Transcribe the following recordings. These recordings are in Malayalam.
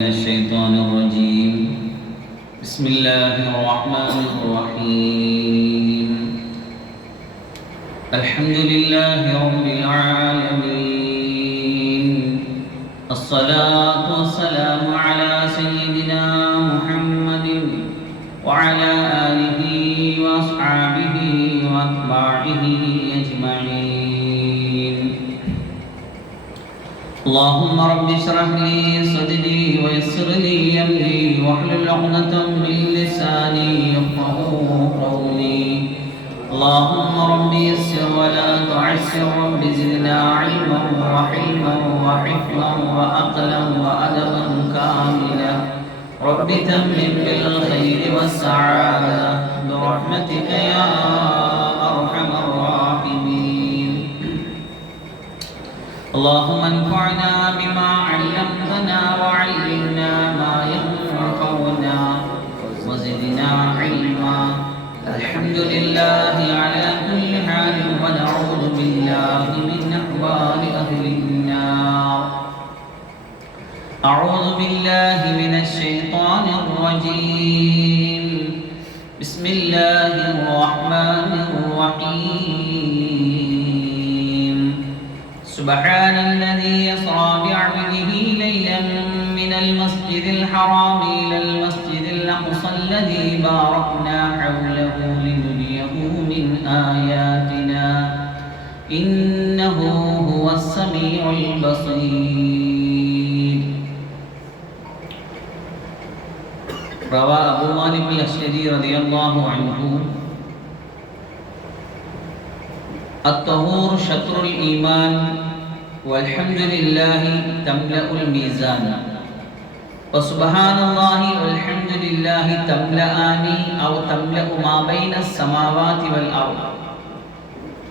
الشيطان الرجيم بسم الله الرحمن الرحيم الحمد لله رب العالمين الصلاة والسلام على سيدنا محمد وعلى آله وأصحابه وأتباعه أجمعين اللهم رب اشرح لي صدري ويسر لي امري واحلل عقدة من لساني يفقهوا قولي اللهم رب يسر ولا تعسر رب زدنا علما وحلما وحفظا وعقلا وادبا كاملا رب تمم بالخير والسعادة برحمتك يا ارحم الراحمين اللهم انفعنا بما علمتنا وعلمنا ما ينفعنا وزدنا علما الحمد لله على كل حال ونعوذ بالله من أحوال أهل النار أعوذ بالله من الشيطان الرجيم بسم الله الرحمن الرحيم سبحان الذي يسرى بعبده ليلا من المسجد الحرام إلى المسجد الأقصى الذي باركنا حوله لنريه من آياتنا إنه هو السميع البصير روى أبو مالك الأشعري رضي الله عنه الطهور شطر الإيمان والحمد لله تملأ الميزان وسبحان الله والحمد لله تملأان أو تملأ ما بين السماوات والأرض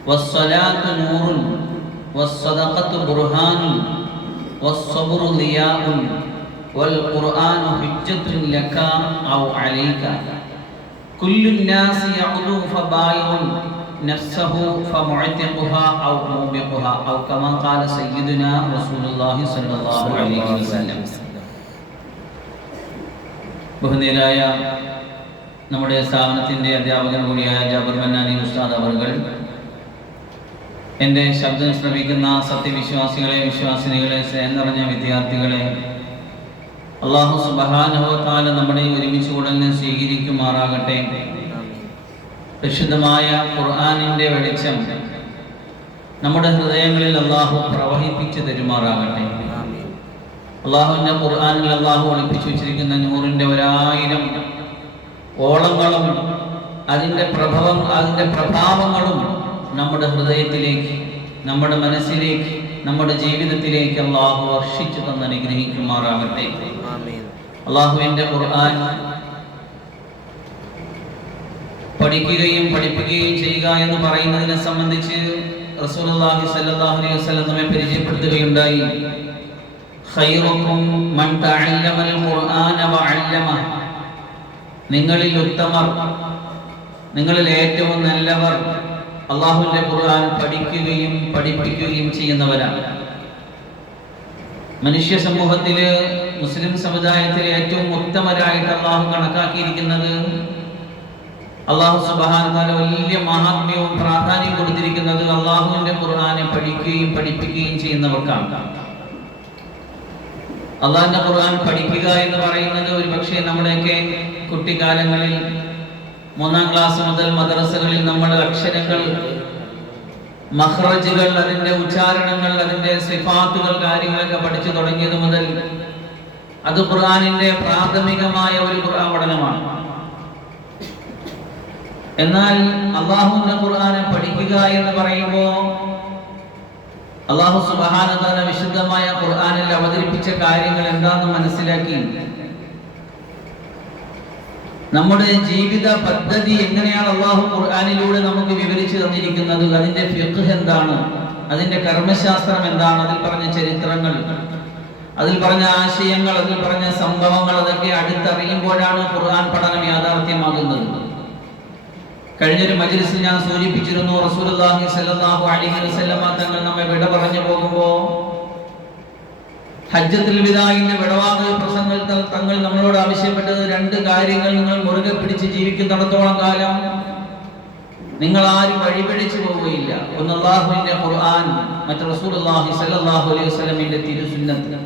والصلاة نور والصدقة برهان والصبر ضياء والقرآن حجة لك أو عليك كل الناس يعلو فبايع نفسه فمعتقها أو موبقها أو كما قال سيدنا رسول الله صلى الله عليه وسلم. ബഹുനിരായ നമ്മുടെ സ്ഥാപനത്തിൻ്റെ അധ്യാപകൻ കൂടിയായ ജാബിർ മന്നാനി ഉസ്താദ് അവർകൾ, എൻ്റെ ശബ്ദം ശ്രവിക്കുന്ന സത്യവിശ്വാസികളെ, വിശ്വാസിനികളെ, സ്നേഹം നിറഞ്ഞ വിദ്യാർത്ഥികളെ, അല്ലാഹു സുബ്ഹാനഹു വ തആല നമ്മുടെ ഒരുമിച്ച് കൂടലിനെ സ്വീകരിക്കുമാറാകട്ടെ. പരിശുദ്ധമായ ഖുർആനിൻ്റെ വെളിച്ചം നമ്മുടെ ഹൃദയങ്ങളിൽ അല്ലാഹു പ്രവഹിപ്പിച്ചു തരുമാറാകട്ടെ. അല്ലാഹുവിൻ്റെ ഖുർആനിൽ അല്ലാഹു ഒളിപ്പിച്ചു വെച്ചിരിക്കുന്ന നൂറിൻ്റെ 1000 ഓളങ്ങളും അതിൻ്റെ പ്രഭാവങ്ങളും നമ്മുടെ ഹൃദയത്തിലേക്ക്, നമ്മുടെ മനസ്സിലേക്ക്, നമ്മുടെ ജീവിതത്തിലേക്ക് അല്ലാഹു വർഷിച്ചു തന്ന് അനുഗ്രഹിക്കുമാറാകട്ടെ. അല്ലാഹുവിൻ്റെ ഖുർആൻ പഠിക്കുകയും പഠിപ്പിക്കുകയും ചെയ്യുക എന്ന് പറയുന്നതിനെ സംബന്ധിച്ച് റസൂലുള്ളാഹി സ്വല്ലല്ലാഹു അലൈഹി വസല്ലം നമ്മെ പരിചയപ്പെടുത്തുകയുണ്ടായി. ഖൈറുക്കും മൻ തഅല്ലമൽ ഖുർആന വഅല്ലമ, നിങ്ങളിൽ ഉത്തമർ, നിങ്ങളിൽ ഏറ്റവും നല്ലവർ അല്ലാഹുവിൻ്റെ ഖുർആൻ പഠിക്കുകയും പഠിപ്പിക്കുകയും ചെയ്യുന്നവരാണ്. മനുഷ്യ സമൂഹത്തില്, മുസ്ലിം സമുദായത്തിലെ ഏറ്റവും ഉത്തമരായിട്ട് അല്ലാഹു കണക്കാക്കിയിരിക്കുന്നത്, അല്ലാഹു സുബ്ഹാനഹു വ തആല വലിയ മഹാത്മ്യവും പ്രാധാന്യം കൊടുത്തിരിക്കുന്നത് അല്ലാഹുവിൻ്റെ ഖുർആനെ പഠിക്കുകയും പഠിപ്പിക്കുകയും ചെയ്യുന്നവർക്കാണ്. അല്ലാഹുവിൻ്റെ ഖുർആൻ പഠിക്കുക എന്ന് പറയുന്നത് ഒരുപക്ഷെ നമ്മുടെയൊക്കെ കുട്ടിക്കാലങ്ങളിൽ 3ാം ക്ലാസ് മുതൽ മദ്രസകളിൽ നമ്മൾ അക്ഷരങ്ങൾ, മഖ്റജുകൾ, അതിൻ്റെ ഉച്ചാരണങ്ങൾ, അതിൻ്റെ സിഫാത്തുകൾ, കാര്യങ്ങളൊക്കെ പഠിച്ചു തുടങ്ങിയത് മുതൽ അത് ഖുർആനിൻ്റെ പ്രാഥമികമായ ഒരു ഖുർആൻ പഠനമാണ്. എന്നാൽ അല്ലാഹുവിൻ്റെ ഖുർആനെ പഠിക്കുക എന്ന് പറയുമ്പോൾ അല്ലാഹു സുബ്ഹാനഹു വ തആല വിശുദ്ധമായ ഖുർആനിൽ അവതരിപ്പിച്ച കാര്യങ്ങൾ എന്താണെന്ന് മനസ്സിലാക്കി നമ്മുടെ ജീവിത പദ്ധതി എങ്ങനെയാണ് അല്ലാഹു ഖുർആനിലൂടെ നമുക്ക് വിവരിച്ചു തന്നിരിക്കുന്നത്, അതിൻ്റെ ഫിഖ് എന്താണ്, അതിൻ്റെ കർമ്മശാസ്ത്രം എന്താണ്, അതിൽ പറഞ്ഞ ചരിത്രങ്ങൾ, അതിൽ പറഞ്ഞ ആശയങ്ങൾ, അതിൽ പറഞ്ഞ സംഭവങ്ങൾ, അതൊക്കെ അടുത്തറിയുമ്പോഴാണ് ഖുർആൻ പഠനം യാഥാർത്ഥ്യമാകുന്നത്. കഴിഞ്ഞൊരു മജ്‌ലിസിൽ ഞാൻ സൂചിപ്പിച്ചിരുന്നു, റസൂലുള്ളാഹി സ്വല്ലല്ലാഹു അലൈഹി വസല്ലം തങ്ങൾ നമ്മെ വിട പറഞ്ഞു പോകുമ്പോൾ ഹജ്ജത്തുൽ വിദാഇന്റെ വിടവാങ്ങൽ പ്രസംഗങ്ങൾ തങ്ങൾ നമ്മളോട് ആവശ്യപ്പെട്ടത് 2 കാര്യങ്ങൾ നിങ്ങൾ മുറുകെ പിടിച്ച് ജീവിക്കുന്നിടത്തോളം കാലം നിങ്ങൾ ആരും വഴിപിഴച്ചു പോവുകയില്ല. ഒന്ന് അല്ലാഹുവിന്റെ ഖുർആൻ, മറ്റ് റസൂലുള്ളാഹി സ്വല്ലല്ലാഹു അലൈഹി വസല്ലമയുടെ തിരുസുന്നത്ത്.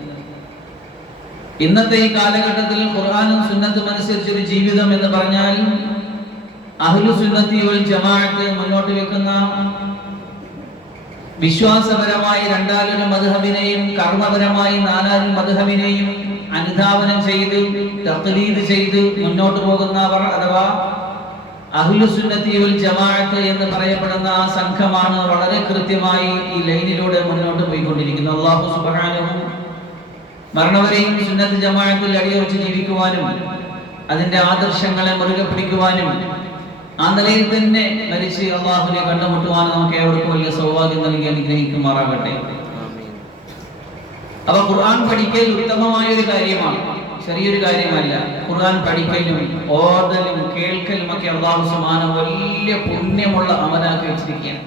ഇന്നത്തെ ഈ കാലഘട്ടത്തിൽ ഖുർആനും സുന്നത്തും അനുസരിച്ചൊരു ജീവിതം എന്ന് പറഞ്ഞാൽ അഹ്ലു സുന്നത്തി വൽ ജമാഅത്ത് മുന്നോട്ട് വെക്കുന്ന വിശ്വാസപരമായി രണ്ടാലൊരു മദ്ഹബിനെയും കർമ്മപരമായി നാലാലൊരു മദ്ഹബിനെയും അനുധാവനം ചെയ്ത് തഖ്ലീദ് ചെയ്ത് മുന്നോട്ട് പോകുന്നവർ അഥവാ അഹ്ലു സുന്നത്തി വൽ ജമാഅത്ത് എന്ന് പറയപ്പെടുന്ന ആ സംഘമാണ് വളരെ കൃത്യമായി ഈ ലൈനിലൂടെ മുന്നോട്ട് പോയിക്കൊണ്ടിരിക്കുന്നത്. അല്ലാഹു സുബ്ഹാനഹു മരണവരെയും സുന്നത്ത് ജമാഅത്തിൽ അടിയുറച്ച് ജീവിക്കുവാനും അതിന്റെ ആദർശങ്ങളെ മുറുകെ പിടിക്കുവാനും ആ നിലയിൽ തന്നെ മരിച്ച് അള്ളാഹുവിനെ കണ്ടുമുട്ടുവാനും നമുക്ക് ഏവർക്കും വലിയ സൗഭാഗ്യം നൽകി അനുഗ്രഹിക്കുമാറാകട്ടെ. അപ്പൊ ഖുർആൻ പഠിക്കൽ ഉത്തമമായ ഒരു കാര്യമാണ്, ചെറിയൊരു കാര്യമല്ല. ഖുർആൻ പഠിക്കലും ഓതലും കേൾക്കലും ഒക്കെ അല്ലാഹു സുബ്ഹാനഹു വലിയ പുണ്യമുള്ള അമലാക്കി വെച്ചിരിക്കുകയാണ്.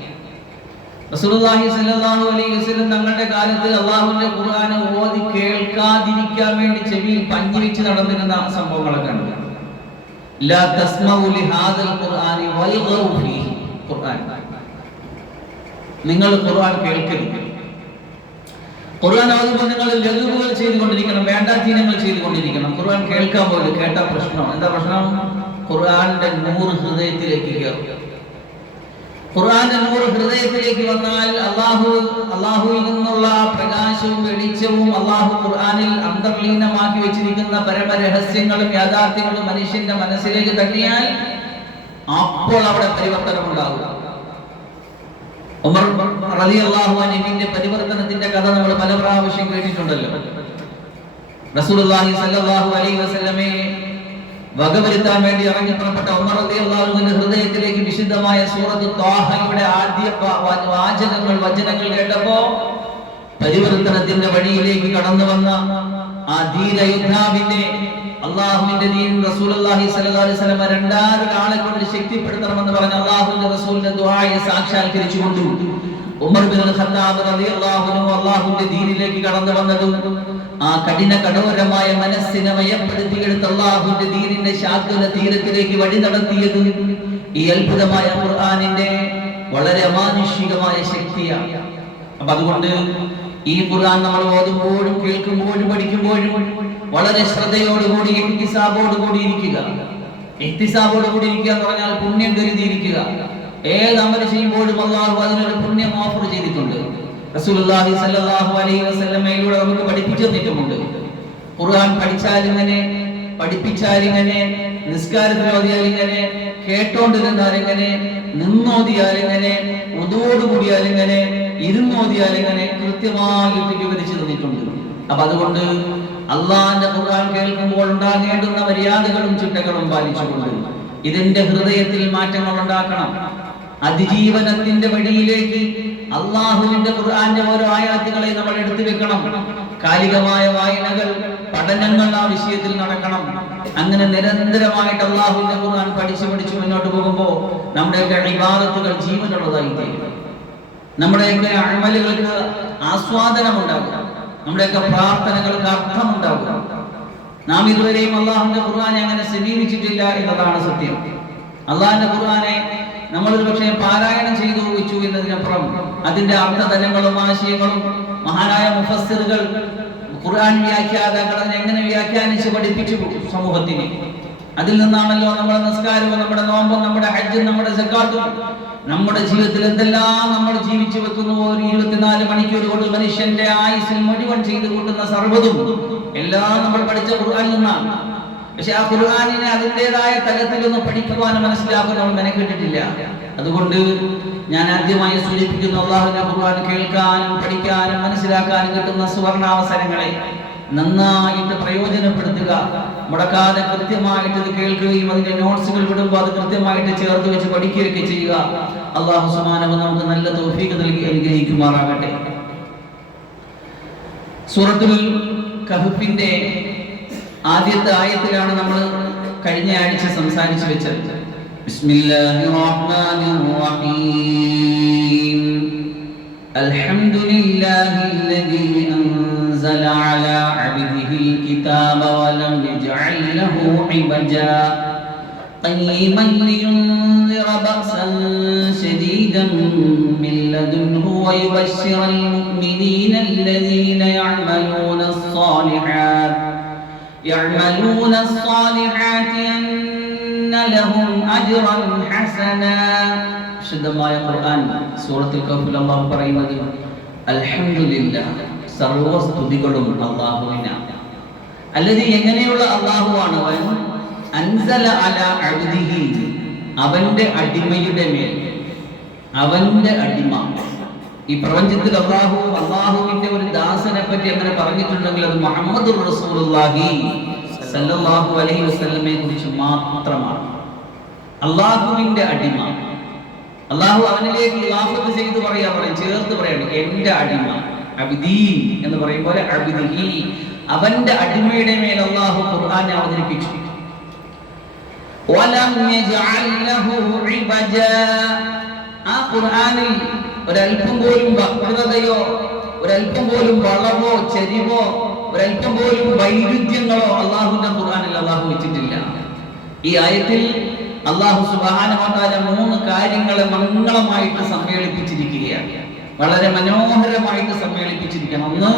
റസൂലുള്ളാഹി സ്വല്ലല്ലാഹു അലൈഹി വസല്ലം തങ്ങളുടെ കാലത്ത് അല്ലാഹുവിന്റെ ഖുർആൻ ഓതി കേൾക്കാതിരിക്കാൻ വേണ്ടി ചെവിയിൽ പഞ്ഞി വെച്ച് നടന്നിരുന്ന സംഭവങ്ങളൊക്കെ ഉണ്ട്. ലാ തസ്മഉ ലിഹാദൽ ഖുർആനി വൽഗൗ ഫീഹി. ഖുർആൻ നിങ്ങൾ ഖുർആൻ കേൾക്കരുത്. ഖുർആൻ ഓതുമ്പോൾ നിങ്ങൾ ലഘുവുകൾ ചെയ്തുകൊണ്ടിരിക്കണം, വേണ്ടാധീനങ്ങൾ ചെയ്തുകൊണ്ടിരിക്കണം. ഖുർആൻ കേൾക്കാൻ പോലും കേട്ട പ്രശ്നം എന്താ? പ്രശ്നം ഖുർആന്റെ നൂർ ഹൃദയത്തിലേക്ക് കയറും. ഖുർആന്റെ നൂർ ഹൃദയത്തിലേക്ക് വന്നാൽ അല്ലാഹുവിൽ നിന്നുള്ള പ്രകാശവും വെളിച്ചവും അല്ലാഹു ഖുർആനിൽ അന്തർലീനമാക്കി വെച്ചിരിക്കുന്ന പരമരഹസ്യങ്ങളും യാഥാർത്ഥ്യങ്ങളും മനുഷ്യന്റെ മനസ്സിലേക്ക് തട്ടിയാൽ അപ്പോൾ അവിടെ പരിവർത്തനം ഉണ്ടാകും. ഉമർ റളിയല്ലാഹു അൻഹുവിന്റെ പരിവർത്തനത്തിന്റെ കഥ നമ്മൾ പല പ്രാവശ്യം കേട്ടിട്ടുണ്ടല്ലോ. റസൂലുള്ളാഹി സ്വല്ലല്ലാഹു അലൈഹി വസല്ലമയെ വകവരുത്താൻ വേണ്ടി ഇറങ്ങി പുറപ്പെട്ട ഉമർ റളിയല്ലാഹു അൻഹുവിന്റെ ഹൃദയത്തിലേക്ക് വിശുദ്ധമായ സൂറത്ത് ത്വാഹയുടെ ആദ്യ വചനങ്ങൾ കേട്ടപ്പോ പരിവർത്തനത്തിന്റെ വഴിയിലേക്ക് കടന്നു വന്ന ആ ധീര യുദ്ധാവിനെ അല്ലാഹുവിന്റെ ദീൻ റസൂലുള്ളാഹി സ്വല്ലല്ലാഹു അലൈഹി വസല്ലം രണ്ടാളെ കൊണ്ട് ശക്തിപ്പെടുത്തണമെന്ന് പറഞ്ഞ അല്ലാഹുവിന്റെ റസൂലിന്റെ ദുആയെ സാക്ഷാത്കരിച്ചുകൊണ്ട് ഉമർ ബിൻ ഖത്താബ് റളിയല്ലാഹു അൻഹു അല്ലാഹുവിന്റെ ദീനിലേക്ക് കടന്നു വന്നതും ആ കഠോരമായ മനസ്സിനെ മയപ്പെടുത്തിയെടുത്ത അല്ലാഹുവിന്റെ ദീനിന്റെ ശാശ്വത തീരത്തിലേക്ക് വഴി നടത്തിയത് ഈ അത്ഭുതമായ ഖുർആനിന്റെ വളരെ അമാനുഷികമായ ശക്തിയാണ്. അപ്പൊ അതുകൊണ്ട് ഈ ഖുർആൻ നമ്മൾ ഓതുമ്പോഴും കേൾക്കുമ്പോഴും പഠിക്കുമ്പോഴും വളരെ ശ്രദ്ധയോടുകൂടി ഇഹ്തിസാബോടുകൂടി ഇരിക്കുക. ഇഹ്തിസാബോടുകൂടി ഇരിക്കുക എന്ന് പറഞ്ഞാൽ പുണ്യം കരുതിയിരിക്കുക. ഏത് അമൽ ചെയ്യുമ്പോഴും അല്ലാഹു അതിനൊരു പുണ്യം ഓഫർ ചെയ്തിട്ടുണ്ട്. റസൂലുള്ളാഹി സ്വല്ലല്ലാഹു അലൈഹി വസല്ലമയിലൂടെ നമുക്ക് പഠിപ്പിച്ചു തന്നിട്ടുമുണ്ട്. ഖുർആൻ പഠിച്ചാലിങ്ങനെ, പഠിപ്പിച്ചാലിങ്ങനെ, നിസ്കാരത്തിൽ ഓതിയാലിങ്ങനെ, കേട്ടോണ്ടിരുന്നാലിങ്ങനെ, നിന്നോതിയാലിങ്ങനെ, ഉദുവോടുകൂടിയാലിങ്ങനെ, ഇരുന്നോതിയാലിങ്ങനെ കൃത്യമായിട്ട് വിവരിച്ചു തന്നിട്ടുണ്ട്. അപ്പൊ അതുകൊണ്ട് അള്ളാന്റെ ഖുർആൻ കേൾക്കുമ്പോൾ ഉണ്ടാകേണ്ടുന്ന മര്യാദകളും ചിട്ടകളും പാലിച്ചുകൊണ്ട് ഇതിന്റെ ഹൃദയത്തിൽ മാറ്റങ്ങൾ ഉണ്ടാക്കണം. അതിജീവനത്തിന്റെ വഴിയിലേക്ക് അള്ളാഹുവിന്റെ ഖുർആന്റെ ഓരോ ആയാത്തുകളെ നമ്മൾ എടുത്തു വെക്കണം. കാലികമായ വായനകൾ, പഠനങ്ങൾ ആ വിഷയത്തിൽ നടക്കണം. അങ്ങനെ നിരന്തരമായിട്ട് അള്ളാഹുവിന്റെ ഖുർആൻ പഠിച്ചു മുന്നോട്ട് പോകുമ്പോൾ നമ്മുടെയൊക്കെ ഇബാദത്തുകൾ ജീവനുള്ളതായി തീരും. നമ്മുടെയൊക്കെ അമലുകൾക്ക് ആസ്വാദനം ഉണ്ടാകും. നമ്മുടെയൊക്കെ പ്രാർത്ഥനകൾക്ക് അർത്ഥമുണ്ടാകും. നാം ഇതുവരെയും അള്ളാഹുവിന്റെ ഖുർആനെ അങ്ങനെ സമീപിച്ചിട്ടില്ല എന്നതാണ് സത്യം. അള്ളാഹിന്റെ ഖുർആനെ നമ്മളൊരു പക്ഷേ പാരായണം ചെയ്തു വെച്ചു എന്നതിനപ്പുറം അതിന്റെ അർത്ഥതലങ്ങളും ആശയങ്ങളും മഹാനായ മുഫസ്സിറുകൾ, ഖുർആൻ വ്യാഖ്യാതാക്കൾ അതിനെ എങ്ങനെ വ്യാഖ്യാനിച്ച് പഠിപ്പിച്ചു സമൂഹത്തിന്. അതിൽ നിന്നാണല്ലോ നമ്മുടെ നിസ്കാരവും നമ്മുടെ നോമ്പും നമ്മുടെ ഹജ്ജും നമ്മുടെ സക്കാത്തും നമ്മുടെ ജീവിതത്തിൽ എന്തെല്ലാം നമ്മൾ ജീവിച്ചു വെക്കുന്നു. ഒരു 24 മണിക്കൂർ കൊണ്ട് മനുഷ്യന്റെ ആയുസ്സിൽ മുഴുവൻ ചെയ്തു കൂട്ടുന്ന സർവ്വതും എല്ലാം നമ്മൾ പഠിച്ച ഖുർആനിൽ നിന്നാണ്. പക്ഷെ ആ ഖുർആനിനെ അതിൻ്റെതായ തലത്തിലൊന്നും പഠിക്കുവാനും മനസ്സിലാക്കാൻ നമ്മൾ മെനക്കെട്ടിട്ടില്ല. അതുകൊണ്ട് ഞാൻ ആദ്യമായി സൂചിപ്പിക്കുന്നു, അല്ലാഹുവിന്റെ ഖുർആൻ കേൾക്കാനും പഠിക്കാനും മനസ്സിലാക്കാനും കിട്ടുന്ന സുവർണാവസരങ്ങളെ നന്നായിട്ട് പ്രയോജനപ്പെടുത്തുക. മുടക്കാതെ കൃത്യമായിട്ട് ഇത് കേൾക്കുകയും അതിന്റെ നോട്ട്സുകൾ വിടുമ്പോൾ അത് കൃത്യമായിട്ട് ചേർത്ത് വെച്ച് പഠിക്കുകയൊക്കെ ചെയ്യുക. അല്ലാഹു സുബ്ഹാനഹു നമുക്ക് നല്ല തൗഫീഖ് നൽകി അനുഗ്രഹിക്കുമാറാകട്ടെ. സൂറത്തുൽ കഹ്ഫിന്റെ ആദ്യത്തെ ആയത്തിലാണ് നമ്മൾ കഴിഞ്ഞ ആഴ്ച സംസാരിച്ചു വെച്ചത്. ബിസ്മില്ലാഹിർ റഹ്മാനിർ റഹീം. അൽഹംദുലില്ലാഹില്ലദീ أنزل على عبده الكتاب ولم يجعل له عوجا قيما لينذر بأسا شديدا من لدنه ويبشر المؤمنين الذين يعملون الصالحات أن لهم أجرا حسنا. വിശുദ്ധമായ ഖുർആൻ സൂറത്തുൽ കഹ്ഫിൽ അല്ലാഹു പറയുന്നത് അൽഹംദുലില്ലാഹ്, സർവസ്തുതികളും അല്ലാഹുവിനാണ്. അല്ലദീ, എങ്ങനെയുള്ള അല്ലാഹുവാണ്? അൻസല അലാ അബ്ദിഹി, അവന്റെ അടിമയുടെ മേൽ, അവന്റെ അടിമ. ഈ പ്രപഞ്ചത്തിൽ അല്ലാഹുവിന്റെ ഒരു ദാസനെ പറ്റി അങ്ങനെ പറഞ്ഞിട്ടുണ്ടെങ്കിൽ അത് മുഹമ്മദുർ റസൂലുള്ളാഹി സല്ലല്ലാഹു അലൈഹി വസല്ലമയെ കുറിച്ച് മാത്രമാണ്. അല്ലാഹുവിന്റെ അടിമ. അല്ലാഹു അവനിലേക്ക് ഇലാഫത്ത് ചെയ്ത് ചേർത്ത് പറയാണ് എന്റെ അടിമ. അബ്ദി എന്ന് പറയുമ്പോൾ അബ്ദിഹി, അവന്റെ അടിമയുടെ മേൽ അല്ലാഹു ഖുർആനെ അവതരിപ്പിച്ചു. വലം യജഅൽ ലഹു ഇബജാ, ആ ഖുർആനിൽ ഒരൽപ്പം പോലും വക്രതയോ ഒരൽപ്പം പോലും വളവോ ചെരിവോ ഒരൽപ്പം പോലും വൈരുദ്ധ്യങ്ങളോ അല്ലാഹുവിന്റെ ഖുർആനിൽ അല്ലാഹു വെച്ചിട്ടില്ല. ഈ ആയത്തിൽ അല്ലാഹു സുബ്ഹാനഹു വ തആല 3 കാര്യങ്ങളെ മംഗളമായിട്ട് സമ്മേളിപ്പിച്ചിരിക്കുകയാണ്. വളരെ മനോഹരമായിട്ട് സമ്മേളിപ്പിച്ചിരിക്കണം. ഒന്ന്,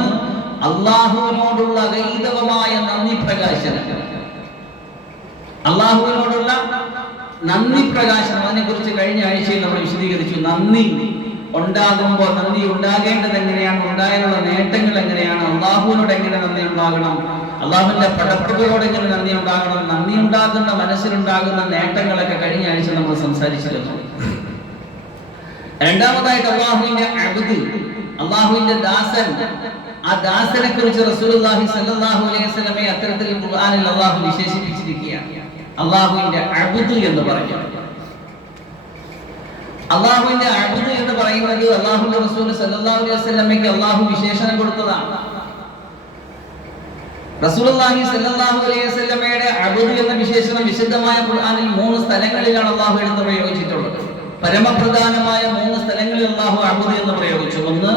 അല്ലാഹുവിനോടുള്ള അഗൈതവമായ നന്ദി പ്രകാശനം. അല്ലാഹുവിനോടുള്ള നന്ദി പ്രകാശനം, അതിനെക്കുറിച്ച് കഴിഞ്ഞ ആഴ്ചയിൽ നമ്മൾ വിശദീകരിച്ചു. നന്ദി ഉണ്ടാകുമ്പോൾ നന്ദി ഉണ്ടാകേണ്ടത് എങ്ങനെയാണ്, ഉണ്ടാകാനുള്ള നേട്ടങ്ങൾ എങ്ങനെയാണ്, അല്ലാഹുവിനോട് എങ്ങനെ നന്ദി ഉണ്ടാകണം, അല്ലാഹുവിന്റെ പടപ്പുകളോട് എങ്ങനെ നന്ദി ഉണ്ടാകണം, നന്ദി ഉണ്ടാകുന്ന മനസ്സിലുണ്ടാകുന്ന നേട്ടങ്ങളൊക്കെ കഴിഞ്ഞ ആഴ്ച നമ്മൾ സംസാരിച്ചിരുന്നു. രണ്ടാമതായിട്ട് അല്ലാഹുവിന്റെ അബ്ദ്, അല്ലാഹുവിന്റെ ദാസൻ. ആ ദാസനെ കുറിച്ച് റസൂലുള്ളാഹി സ്വല്ലല്ലാഹു അലൈഹി വസല്ലമയെ അത്തരത്തിൽ ഖുർആനിൽ അല്ലാഹു വിശേഷിപ്പിച്ചിരിക്കുകയാണ്. അല്ലാഹുവിന്റെ അബ്ദ് എന്ന് പറഞ്ഞു. അല്ലാഹുവിന്റെ അബ്ദ് എന്ന് പറയുന്നത് അല്ലാഹുവിന്റെ റസൂൽ സല്ലല്ലാഹു അലൈഹി വസല്ലമയ്ക്ക് അല്ലാഹു വിശേഷണം കൊടുത്തതാണ്. റസൂലുള്ളാഹി സല്ലല്ലാഹു അലൈഹി വസല്ലമയുടെ അബ്ദ് എന്ന വിശേഷണം വിശുദ്ധമായ ഖുർആനിൽ 3 സ്ഥലങ്ങളിലാണ് അല്ലാഹു എടുത്ത് പ്രയോഗിച്ചിട്ടുള്ളത്. പരമപ്രധാനമായ 3 സ്ഥലങ്ങളിൽ അല്ലാഹു അബ്ദ് എന്ന് പ്രയോഗിച്ചു. ഒന്ന്,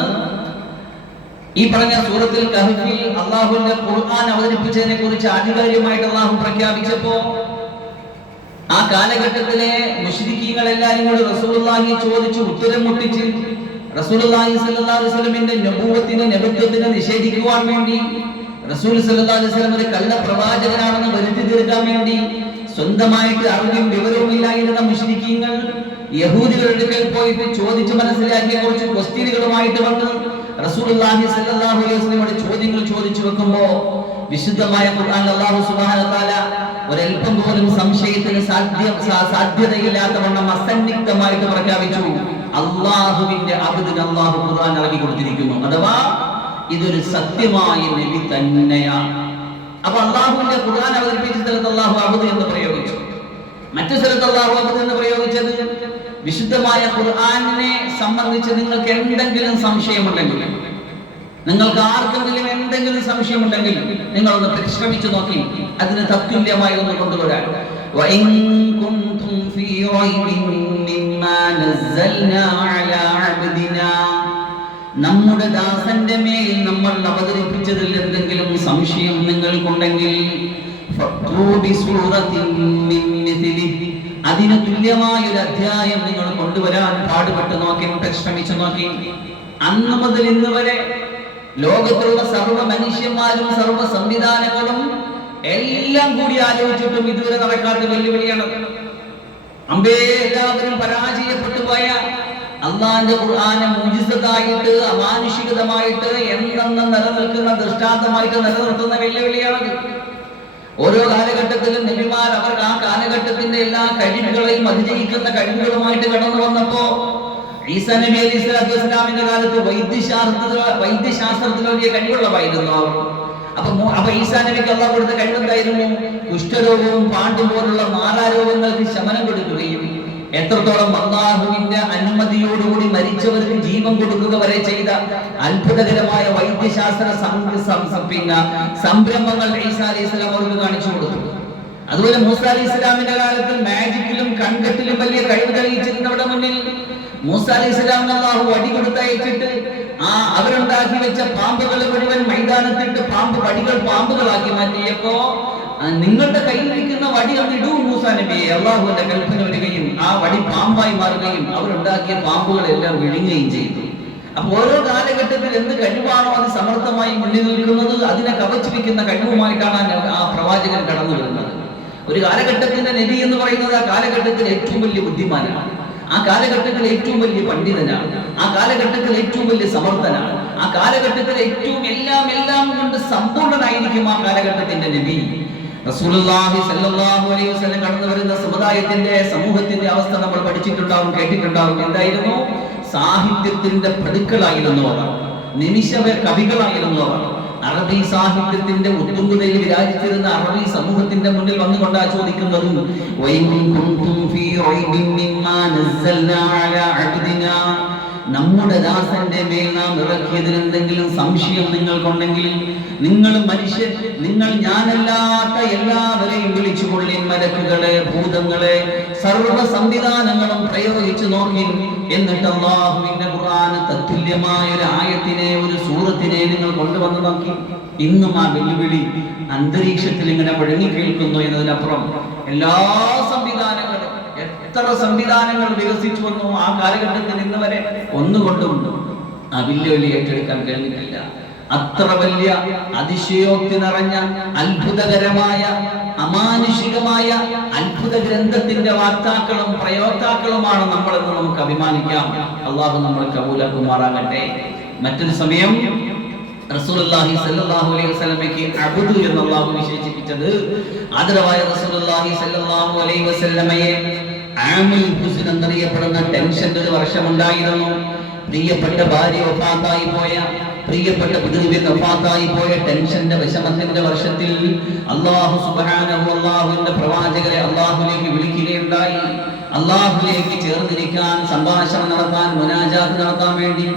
ഈ പറഞ്ഞ സൂറത്തുൽ കഹ്ഫിൽ അല്ലാഹുവിന്റെ ഖുർആൻ അവതരിപ്പിച്ചതിനെ കുറിച്ച് ആധികാരികമായിട്ട് അല്ലാഹു പ്രഖ്യാപിച്ചപ്പോ ആ കാലഘട്ടത്തിലെ മുശ്രിക്കീങ്ങൾ എല്ലാവരും കൂടി റസൂലുള്ളാഹിയെ ചോദിച്ചു ഉത്തരം മുട്ടിച്ച് റസൂലുള്ളാഹി സ്വല്ലല്ലാഹു അലൈഹി വസല്ലമിന്റെ നബിത്വത്തിനെ നിഷേധിക്കുവാൻ വേണ്ടി, റസൂൽ സ്വല്ലല്ലാഹു അലൈഹി വസല്ലം ഒരു കള്ള പ്രവാചകനാണെന്ന് വരുത്തി തീർക്കാൻ വേണ്ടി സ്വന്തമായിട്ട് അറിവും വിവരവും ഇല്ലായിരുന്ന മുശ്രിക്കീങ്ങൾ യഹൂദികളുടെ അടുക്കൽ പോയിട്ട് ചോദിച്ചു മനസ്സിലാക്കിയ കുറച്ച് ക്വസ്റ്റ്യനുകളുമായിട്ട് വന്ന് റസൂലുള്ളാഹി സ്വല്ലല്ലാഹു അലൈഹി വസല്ലമയോട് ചോദ്യങ്ങൾ ചോദിച്ചു വെക്കുമ്പോ വിശുദ്ധമായ ഖുർആൻ അല്ലാഹു സുബ്ഹാനഹു വ തആല ഒരൽപ്പം പോലും സംശയത്തിന് സാധ്യതയില്ലാത്തവണ്ണം അസന്നിഗ്ധമായിട്ട് പ്രഖ്യാപിച്ചു, അല്ലാഹുവിന്റെ അബ്ദിന് അല്ലാഹു ഖുർആൻ ഇറക്കി കൊടുത്തിരിക്കുന്നു. അഥവാ ഇതൊരു സത്യമായ നബി തന്നെയാണ്. അപ്പൊ അല്ലാഹുവിന്റെ ഖുർആൻ അവതരിപ്പിച്ച സ്ഥലത്ത് അല്ലാഹു അബ്ദ് എന്ന് പ്രയോഗിച്ചു. മറ്റു സ്ഥലത്ത് അല്ലാഹു അബ്ദ് എന്ന് പ്രയോഗിച്ചത് വിശുദ്ധമായ ഖുർആനിനെ സംബന്ധിച്ച് നിങ്ങൾക്ക് എന്തെങ്കിലും സംശയമുണ്ടെങ്കിൽ, നിങ്ങൾക്ക് ആർക്കെങ്കിലും എന്തെങ്കിലും സംശയമുണ്ടെങ്കിൽ നിങ്ങളൊന്ന് പരിശ്രമിച്ചു നോക്കി അതിന് തത്തുല്യമായി ഒന്ന് കൊണ്ടുവരാൻ. വഇൻ കുൻതും ഫീ റൈബിൻ മിമ്മാ നസ്സൽനാ അലാ അബ്ദിനാ, നമ്മുടെ ദാസന്റെ മേൽ നമ്മൾ അവതരിപ്പിച്ചതിൽ എന്തെങ്കിലും സംശയം നിങ്ങൾക്കുണ്ടെങ്കിൽ ഫഅ്തൂ ബിസൂറത്തിൻ മിൻ മിസ്ലിഹി, അതിന് തുല്യമായ ഒരു അധ്യായം നിങ്ങൾ കൊണ്ടുവരാൻ പാടുപെട്ട് നോക്കി, പരിശ്രമിച്ചു നോക്കി. അന്ന് മുതൽ ഇന്ന് വരെ ലോകത്തുള്ള സർവ്വ മനുഷ്യന്മാരും സർവ്വ സംവിധാനങ്ങളും എല്ലാം കൂടി ആലോചിച്ചിട്ടും ഇതുവരെ നടക്കാത്ത വെല്ലുവിളിയാണ്. എല്ലാവരും പരാജയപ്പെട്ടു പോയ അള്ളാന്റെ ഖുർആനെ മുജിസത്തായിട്ട് അമാനുഷികതമായിട്ട് എന്നെന്നും നിലനിൽക്കുന്ന ദൃഷ്ടാന്തമായിട്ട് നിലനിർത്തുന്ന വെല്ലുവിളിയാണത്. ഓരോ കാലഘട്ടത്തിലും നബിമാർ അവർ ആ കാലഘട്ടത്തിന്റെ എല്ലാ കഴിവുകളെയും അതിജയിക്കുന്ന കഴിവുകളുമായിട്ട് കടന്നു വന്നപ്പോ ഈസാ നബി അലൈഹി സ്വലാത്തു വസ്സലാമിന്റെ കാലത്ത് വൈദ്യശാസ്ത്രത്തിൽ വലിയ കഴിവുള്ളവായിരുന്നു അവർ. അപ്പൊ ഈസാ നബിക്ക് അല്ലാഹു കൊടുത്ത കഴിവെന്തായിരുന്നു? കുഷ്ഠരോഗവും പാണ്ടും പോലുള്ള മാറാരോഗങ്ങൾക്ക് ശമനം കൊടുക്കുകയും എത്രത്തോളം അല്ലാഹുവിന്റെ അനുമതിയോടുകൂടി മരിച്ചവർക്ക് ജീവൻ കൊടുക്കുക വരെ ചെയ്ത അത്ഭുതകരമായ വൈദ്യശാസ്ത്ര സംരംഭങ്ങൾ ഈസാ അലൈഹിസ്സലാം അവർക്ക് കാണിച്ചു കൊടുത്തു. അതുപോലെ മൂസാ അലൈഹിസ്സലാമിന്റെ കാലത്ത് മാജിക്കിലും കൺകെട്ടിലും വലിയ കഴിവ് തെളിയിച്ചിരുന്നവരുടെ മുന്നിൽ മൂസാ അലൈഹിസ്സലാമിന് അല്ലാഹു വടി കൊടുത്തയച്ചിട്ട് അവരുണ്ടാക്കി വെച്ച പാമ്പുകൾ മുഴുവൻ മൈതാനത്തിട്ട് പാമ്പുകളാക്കി മാറ്റിയപ്പോ നിങ്ങളുടെ കയ്യിലിരിക്കുന്ന വടി ഒന്ന് ഇടൂ മൂസാ നബിയെ, അള്ളാഹുവിന്റെ കൽപ്പന വരികയും ആ വടി പാമ്പായി മാറുകയും അവരുണ്ടാക്കിയ പാമ്പുകളെല്ലാം വിഴുങ്ങുകയും ചെയ്തു. അപ്പൊ ഓരോ കാലഘട്ടത്തിൽ എന്ത് കഴിവാണോ അത് സമർത്ഥമായി മുന്നിൽ നിൽക്കുന്നത്, അതിനെ കവച്ചു വെക്കുന്ന കഴിവുമായിട്ടാണ് ആ പ്രവാചകൻ കടന്നു വരുന്നത്. ഒരു കാലഘട്ടത്തിന്റെ നബി എന്ന് പറയുന്നത് ആ കാലഘട്ടത്തിൽ ഏറ്റവും വലിയ ബുദ്ധിമാനാണ്, ആ കാലഘട്ടത്തിൽ ഏറ്റവും വലിയ പണ്ഡിതനാണ്, ആ കാലഘട്ടത്തിൽ ഏറ്റവും വലിയ സമർത്ഥനാണ്, ആ കാലഘട്ടത്തിൽ ഏറ്റവും എല്ലാം കൊണ്ട് സമ്പൂർണ്ണനായിരിക്കും ആ കാലഘട്ടത്തിന്റെ നബി. റസൂലുള്ളാഹി സ്വല്ലല്ലാഹു അലൈഹി വസല്ലം കടന്നു വരുന്ന സമൂഹത്തിന്റെ അവസ്ഥ നമ്മൾ പഠിച്ചിട്ടുണ്ടാവും, കേട്ടിട്ടുണ്ടാവും. എന്തായിരുന്നു? സാഹിത്യത്തിന്റെ പടുക്കളായിരുന്നു അവർ, നിമിഷ കവികളായിരുന്നു അവർ. അറബി സാഹിത്യത്തിന്റെ ഉത്തുംഗതയിൽ വിരാജിച്ചിരുന്ന അറബി സമൂഹത്തിന്റെ മുന്നിൽ വന്നുകൊണ്ടാ ചോദിക്കുന്നത്, നമ്മുടെ ദാസന്റെ മേൽ നാം ഇറക്കിയതിൽ എന്തെങ്കിലും സംശയം നിങ്ങൾക്കുണ്ടെങ്കിൽ, നിങ്ങൾ മനുഷ്യൻ, നിങ്ങൾ ഞാനല്ലാത്ത എല്ലാവരെയും വിളിച്ചുകൊള്ളിൻ, മലക്കുകളെ, ഭൂതങ്ങളെ, സർവ്വ സംവിധാനങ്ങളും പ്രയോഗിച്ചു നോക്കി. എന്നിട്ട് അല്ലാഹുവിന്റെ ഖുർആൻ തത്തുല്യമായ ഒരു ആയത്തിനെ, ഒരു സൂറത്തിനെ നിങ്ങൾ കൊണ്ടുവന്ന് നോക്കി. ഇന്നും ആ വെല്ലുവിളി അന്തരീക്ഷത്തിൽ ഇങ്ങനെ മുഴങ്ങി കേൾക്കുന്നു എന്നതിനപ്പുറം എല്ലാ സംവിധാനങ്ങളും, എത്ര സംവിധാനങ്ങൾ വികസിച്ചു വന്നു ആ കാലഘട്ടത്തിൽ ഇന്ന് വരെ, ഒന്നുകൊണ്ടും ആ വെല്ലുവിളി ഏറ്റെടുക്കാൻ കഴിഞ്ഞിട്ടില്ല. അത്ര വലിയ അതിശയോക്തി നിറഞ്ഞ അത്ഭുതകരമായ അമാനുഷികമായ അത്ഭുത ഗ്രന്ഥത്തിന്റെ വാർത്താക്കളും പ്രയോക്താക്കളുമാണ് നമ്മളെന്ന് നമുക്ക് അഭിമാനിക്കാം. അള്ളാഹു നമ്മളെ കബൂലാക്കുമാറാകട്ടെ. മറ്റൊരു സമയം റസൂലുള്ളാഹി സ്വല്ലല്ലാഹു അലൈഹി വസല്ലമയ്ക്ക് അബ്ദു എന്ന് അല്ലാഹു വിശേഷിപ്പിച്ചത്, ആദരവായ റസൂലുള്ളാഹി സ്വല്ലല്ലാഹു അലൈഹി വസല്ലമയെ ആമുൽ ഹുസ്ൻ എന്നറിയപ്പെടുന്ന ടെൻഷന്റെ ഒരു വർഷമുണ്ടായിരുന്നു. പ്രിയപ്പെട്ട ഭാര്യ വഫാത്തായി പോയ, പ്രിയപ്പെട്ട പിതൃവ്യൻ വഫാത്തായി പോയ ടെൻഷന്റെ വിഷമത്തിന്റെ വർഷത്തിൽ അല്ലാഹു സുബ്ഹാനഹു അല്ലാഹുവിന്റെ പ്രവാചകരെ അല്ലാഹുവിലേക്ക് വിളിക്കുകയുണ്ടായി. അല്ലാഹുവിലേക്ക് ചേർന്നിരിക്കാൻ, സംഭാഷണം നടത്താൻ, മുനാജാത്ത് നടത്താൻ വേണ്ടി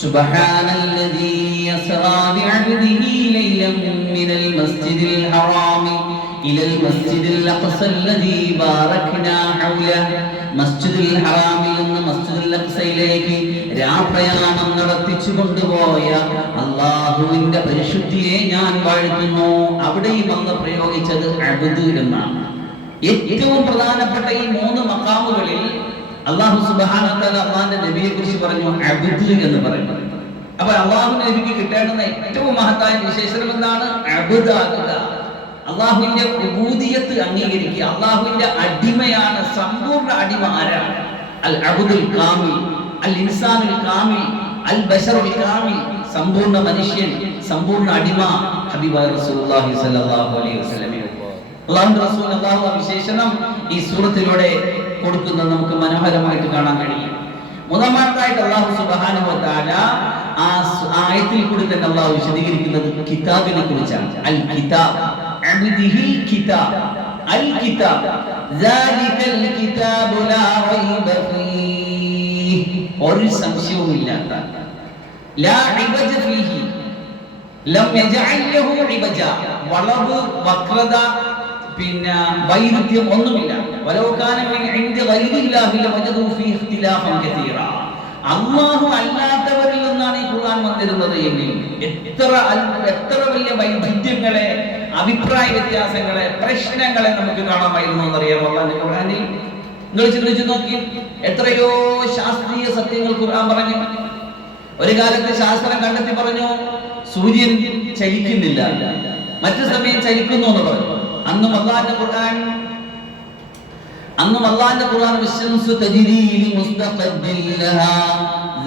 സുബ്ഹാനല്ലദീ യസ്റാ ബിഅബ്ദിഹി ലൈലൻ മിനൽ മസ്ജിദിൽ ഹറാമി ഇലൽ മസ്ജിദിൽ അഖ്സല്ലദീ ബാറക്നാ ഹൗലഹു. മസ്ജിദുൽ ഹറാമിൽ നിന്ന് മസ്ജിദുൽ അഖ്സയിലേക്ക് രാപ്രയാണം നടത്തിച്ചു കൊണ്ടുപോയ അല്ലാഹുവിന്റെ പരിശുദ്ധിയെ ഞാൻ വാഴ്ത്തുന്നു. അവിടെയും അന്ന് പ്രയോഗിച്ചത് അബ്ദ് എന്നാണ്. ഏറ്റവും പ്രധാനപ്പെട്ട ഈ 3 മഖാമുകളിൽ അല്ലാഹു സുബ്ഹാനഹു വ തആല അല്ലാഹുവിന്റെ നബിയെ കുറിച്ച് പറഞ്ഞു അബ്ദ് എന്ന് പറയുന്നു. അപ്പോൾ അല്ലാഹുവിന്റെ നബിക്ക് കിട്ടേണ്ടുന്ന ഏറ്റവും മഹത്തായ വിശേഷണം എന്താണ്? അബ്ദ് ആകുക, അല്ലാഹുവിന്റെ ഉബൂദിയത്ത് അംഗീകരിക്കുക. അല്ലാഹുവിന്റെ അടിമയാണ്, സമ്പൂർണ്ണ അടിമ ആരാണ്? അൽ അബ്ദുൽ കാമിൽ, അൽ ഇൻസാനുൽ കാമിൽ, അൽ ബശറുൽ കാമിൽ, സമ്പൂർണ്ണ മനുഷ്യൻ, സമ്പൂർണ്ണ അടിമ ഹബീബായ റസൂലുള്ളാഹി സ്വല്ലല്ലാഹു അലൈഹി വസല്ലം. അല്ലാഹുവിന്റെ റസൂൽ അല്ലാഹു ആ വിശേഷണം ഈ സൂറത്തിലൂടെ കൊടുക്കുന്നത് നമുക്ക് മനോഹരമായിട്ട് കാണാൻ കഴിയും. മൂന്നാമതായിട്ട് അല്ലാഹു സുബ്ഹാനഹു വ തആല ആ ആയത്തിൽ കൂടി തന്നെ അല്ലാഹു വിശദീകരിക്കുന്നത് കിതാബിനെ കുറിച്ചാണ്. അൽ കിതാബ്, അബ്ദിഹിൽ കിതാബ്, അൽ കിതാബ് ദാലികൽ കിതാബു ലാ റൈബ ഫീഹി, ഒരു സംശയവുമില്ലാത്ത, ലാ ഇബജ ഫീഹി, ലം യജഅൽ ലഹു ഇബജ, വളവ്, വക്രത, പിന്നെ വൈരുദ്ധ്യം ഒന്നുമില്ല. വലൗ കാന മിൻ ഇൻദി ഗൈരില്ലാഹി ലവജദു ഫീഹി ഇഖ്തിലാഫൻ കസീറ. അല്ലാഹു അല്ലാത്തവരിൽ നിന്നാണ് ഈ ഖുർആൻ വന്നിരുന്നത് എങ്കിൽ എത്ര വലിയ വൈരുദ്ധ്യങ്ങളെ, അഭിപ്രായ വ്യത്യാസങ്ങളെ, പ്രശ്നങ്ങളെ നമുക്ക് കാണാമായിരുന്നു എന്നറിയാമോ അല്ലാഹുവിന്റെ ഖുർആനിൽ? നിങ്ങൾ ചിന്തിച്ചു നോക്കി, എത്രയോ ശാസ്ത്രീയ സത്യങ്ങൾ ഖുർആൻ പറഞ്ഞു. ഒരു കാലത്ത് ശാസ്ത്രം കണ്ടെത്തി പറഞ്ഞു സൂര്യൻ ചലിക്കുന്നില്ല, മറ്റു സമയം ചലിക്കുന്നു എന്ന് പറഞ്ഞു. അന്നും അല്ലാഹുവിന്റെ ഖുർആൻ വിശ്വംസു തജ്രീ ലിമുസ്തഖദ്ദിൻ ലഹാ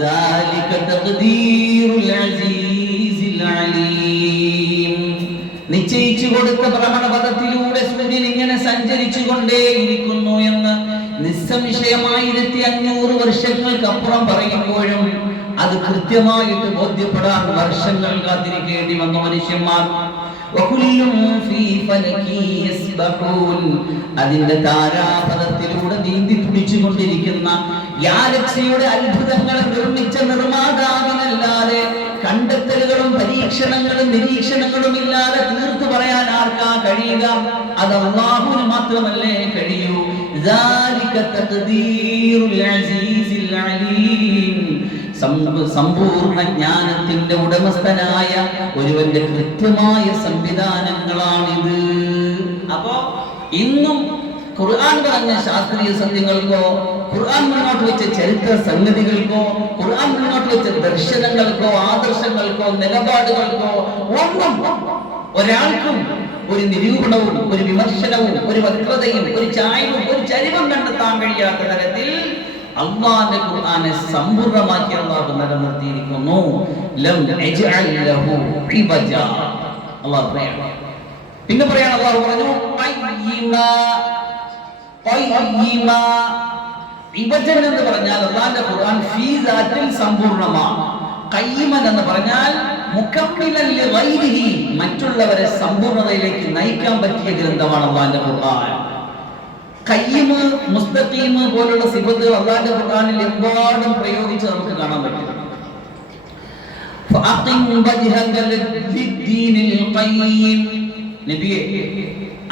ദാലിക തഖ്ദീറുൽ അസീസിൽ അലീം. നിശ്ചയിച്ചു കൊടുത്ത ഭ്രമണപഥത്തിലൂടെ സൂര്യൻ ഇങ്ങനെ സഞ്ചരിച്ചു കൊണ്ടേയിരിക്കുന്നു എന്ന് നിസ്സംശയമായി 1500 വർഷങ്ങൾക്കപ്പുറം പറയുമ്പോഴും അത് കൃത്യമായിട്ട് ബോധ്യപ്പെടാൻ വർഷങ്ങൾ കാത്തിരിക്കേണ്ടി വന്ന മനുഷ്യന്മാർ. അതിന്റെ താരാപഥത്തിലൂടെ നീന്തി തുടിച്ചുകൊണ്ടിരിക്കുന്ന ഗാലക്സിയുടെ അത്ഭുതങ്ങൾ നിർമ്മിച്ച നിർമ്മാതാവിനല്ലാതെ കണ്ടെത്തലുകളും പരീക്ഷണങ്ങളും നിരീക്ഷണങ്ങളും ഇല്ലാതെ തീർത്തു പറയാൻ ആർക്കാ കഴിയുക? അത് അല്ലാഹുവിന് മാത്രമല്ലേ കഴിയൂ. സമ്പൂർണ്ണ ജ്ഞാനത്തിന്റെ ഉടമസ്ഥനായ ഒരുവന്റെ കൃത്യമായ സംവിധാനങ്ങളാണിത്. അപ്പോ ഇന്നും ഖുർആൻ പറഞ്ഞ ശാസ്ത്രീയ സത്യങ്ങൾക്കോ, ഖുർആൻ മുന്നോട്ട് വെച്ച ചരിത്ര സംഗതികൾക്കോ, ഖുർആൻ മുന്നോട്ട് വെച്ച ദർശനങ്ങൾക്കോ, ആദർശങ്ങൾക്കോ, നിലപാടുകൾക്കോ ഒന്നും ഒരാൾക്കും ഒരു നിരൂപണവും ഒരു വിമർശനവും ഒരു വക്രതയും ഒരു ചായവും ഒരു ചരിവും കണ്ടെത്താൻ കഴിയാത്ത തരത്തിൽ അല്ലാഹുവിന്റെ ഖുർആനെ സമ്പൂർണ്ണമാക്കി അല്ലാഹു നിലനിർത്തിയിരിക്കുന്നു. ലം അജ്അൽ ലഹു ഇബജ. അല്ലാഹു പറയാണ്, പിന്നെ പറയാണ്, അല്ലാഹു പറഞ്ഞു ഇബജൻ എന്ന് പറഞ്ഞാൽ അല്ലാഹുവിന്റെ ഖുർആൻ ഫീ ദാത്തിൽ സമ്പൂർണ്ണമാണ്. ഖയ്യിമൻ എന്ന് പറഞ്ഞാൽ മുകമ്മിലൻ ലിഗൈരിഹി, മറ്റുള്ളവരെ സമ്പൂർണ്ണതയിലേക്ക് നയിക്കാൻ പറ്റിയ ഗ്രന്ഥമാണ് അല്ലാഹുവിന്റെ ഖുർആൻ. ഖയ്യിം, മുസ്തഖീം പോലുള്ള സിഫത്തുകൾ അല്ലാഹുവിന്റെ ഖുർആനിൽ എമ്പാടും പ്രയോഗിച്ച് നമുക്ക് കാണാൻ പറ്റും. ഫഅഖിം വജ്ഹക ലിദ്ദീനിൽ ഖയ്യിം, നബിയേ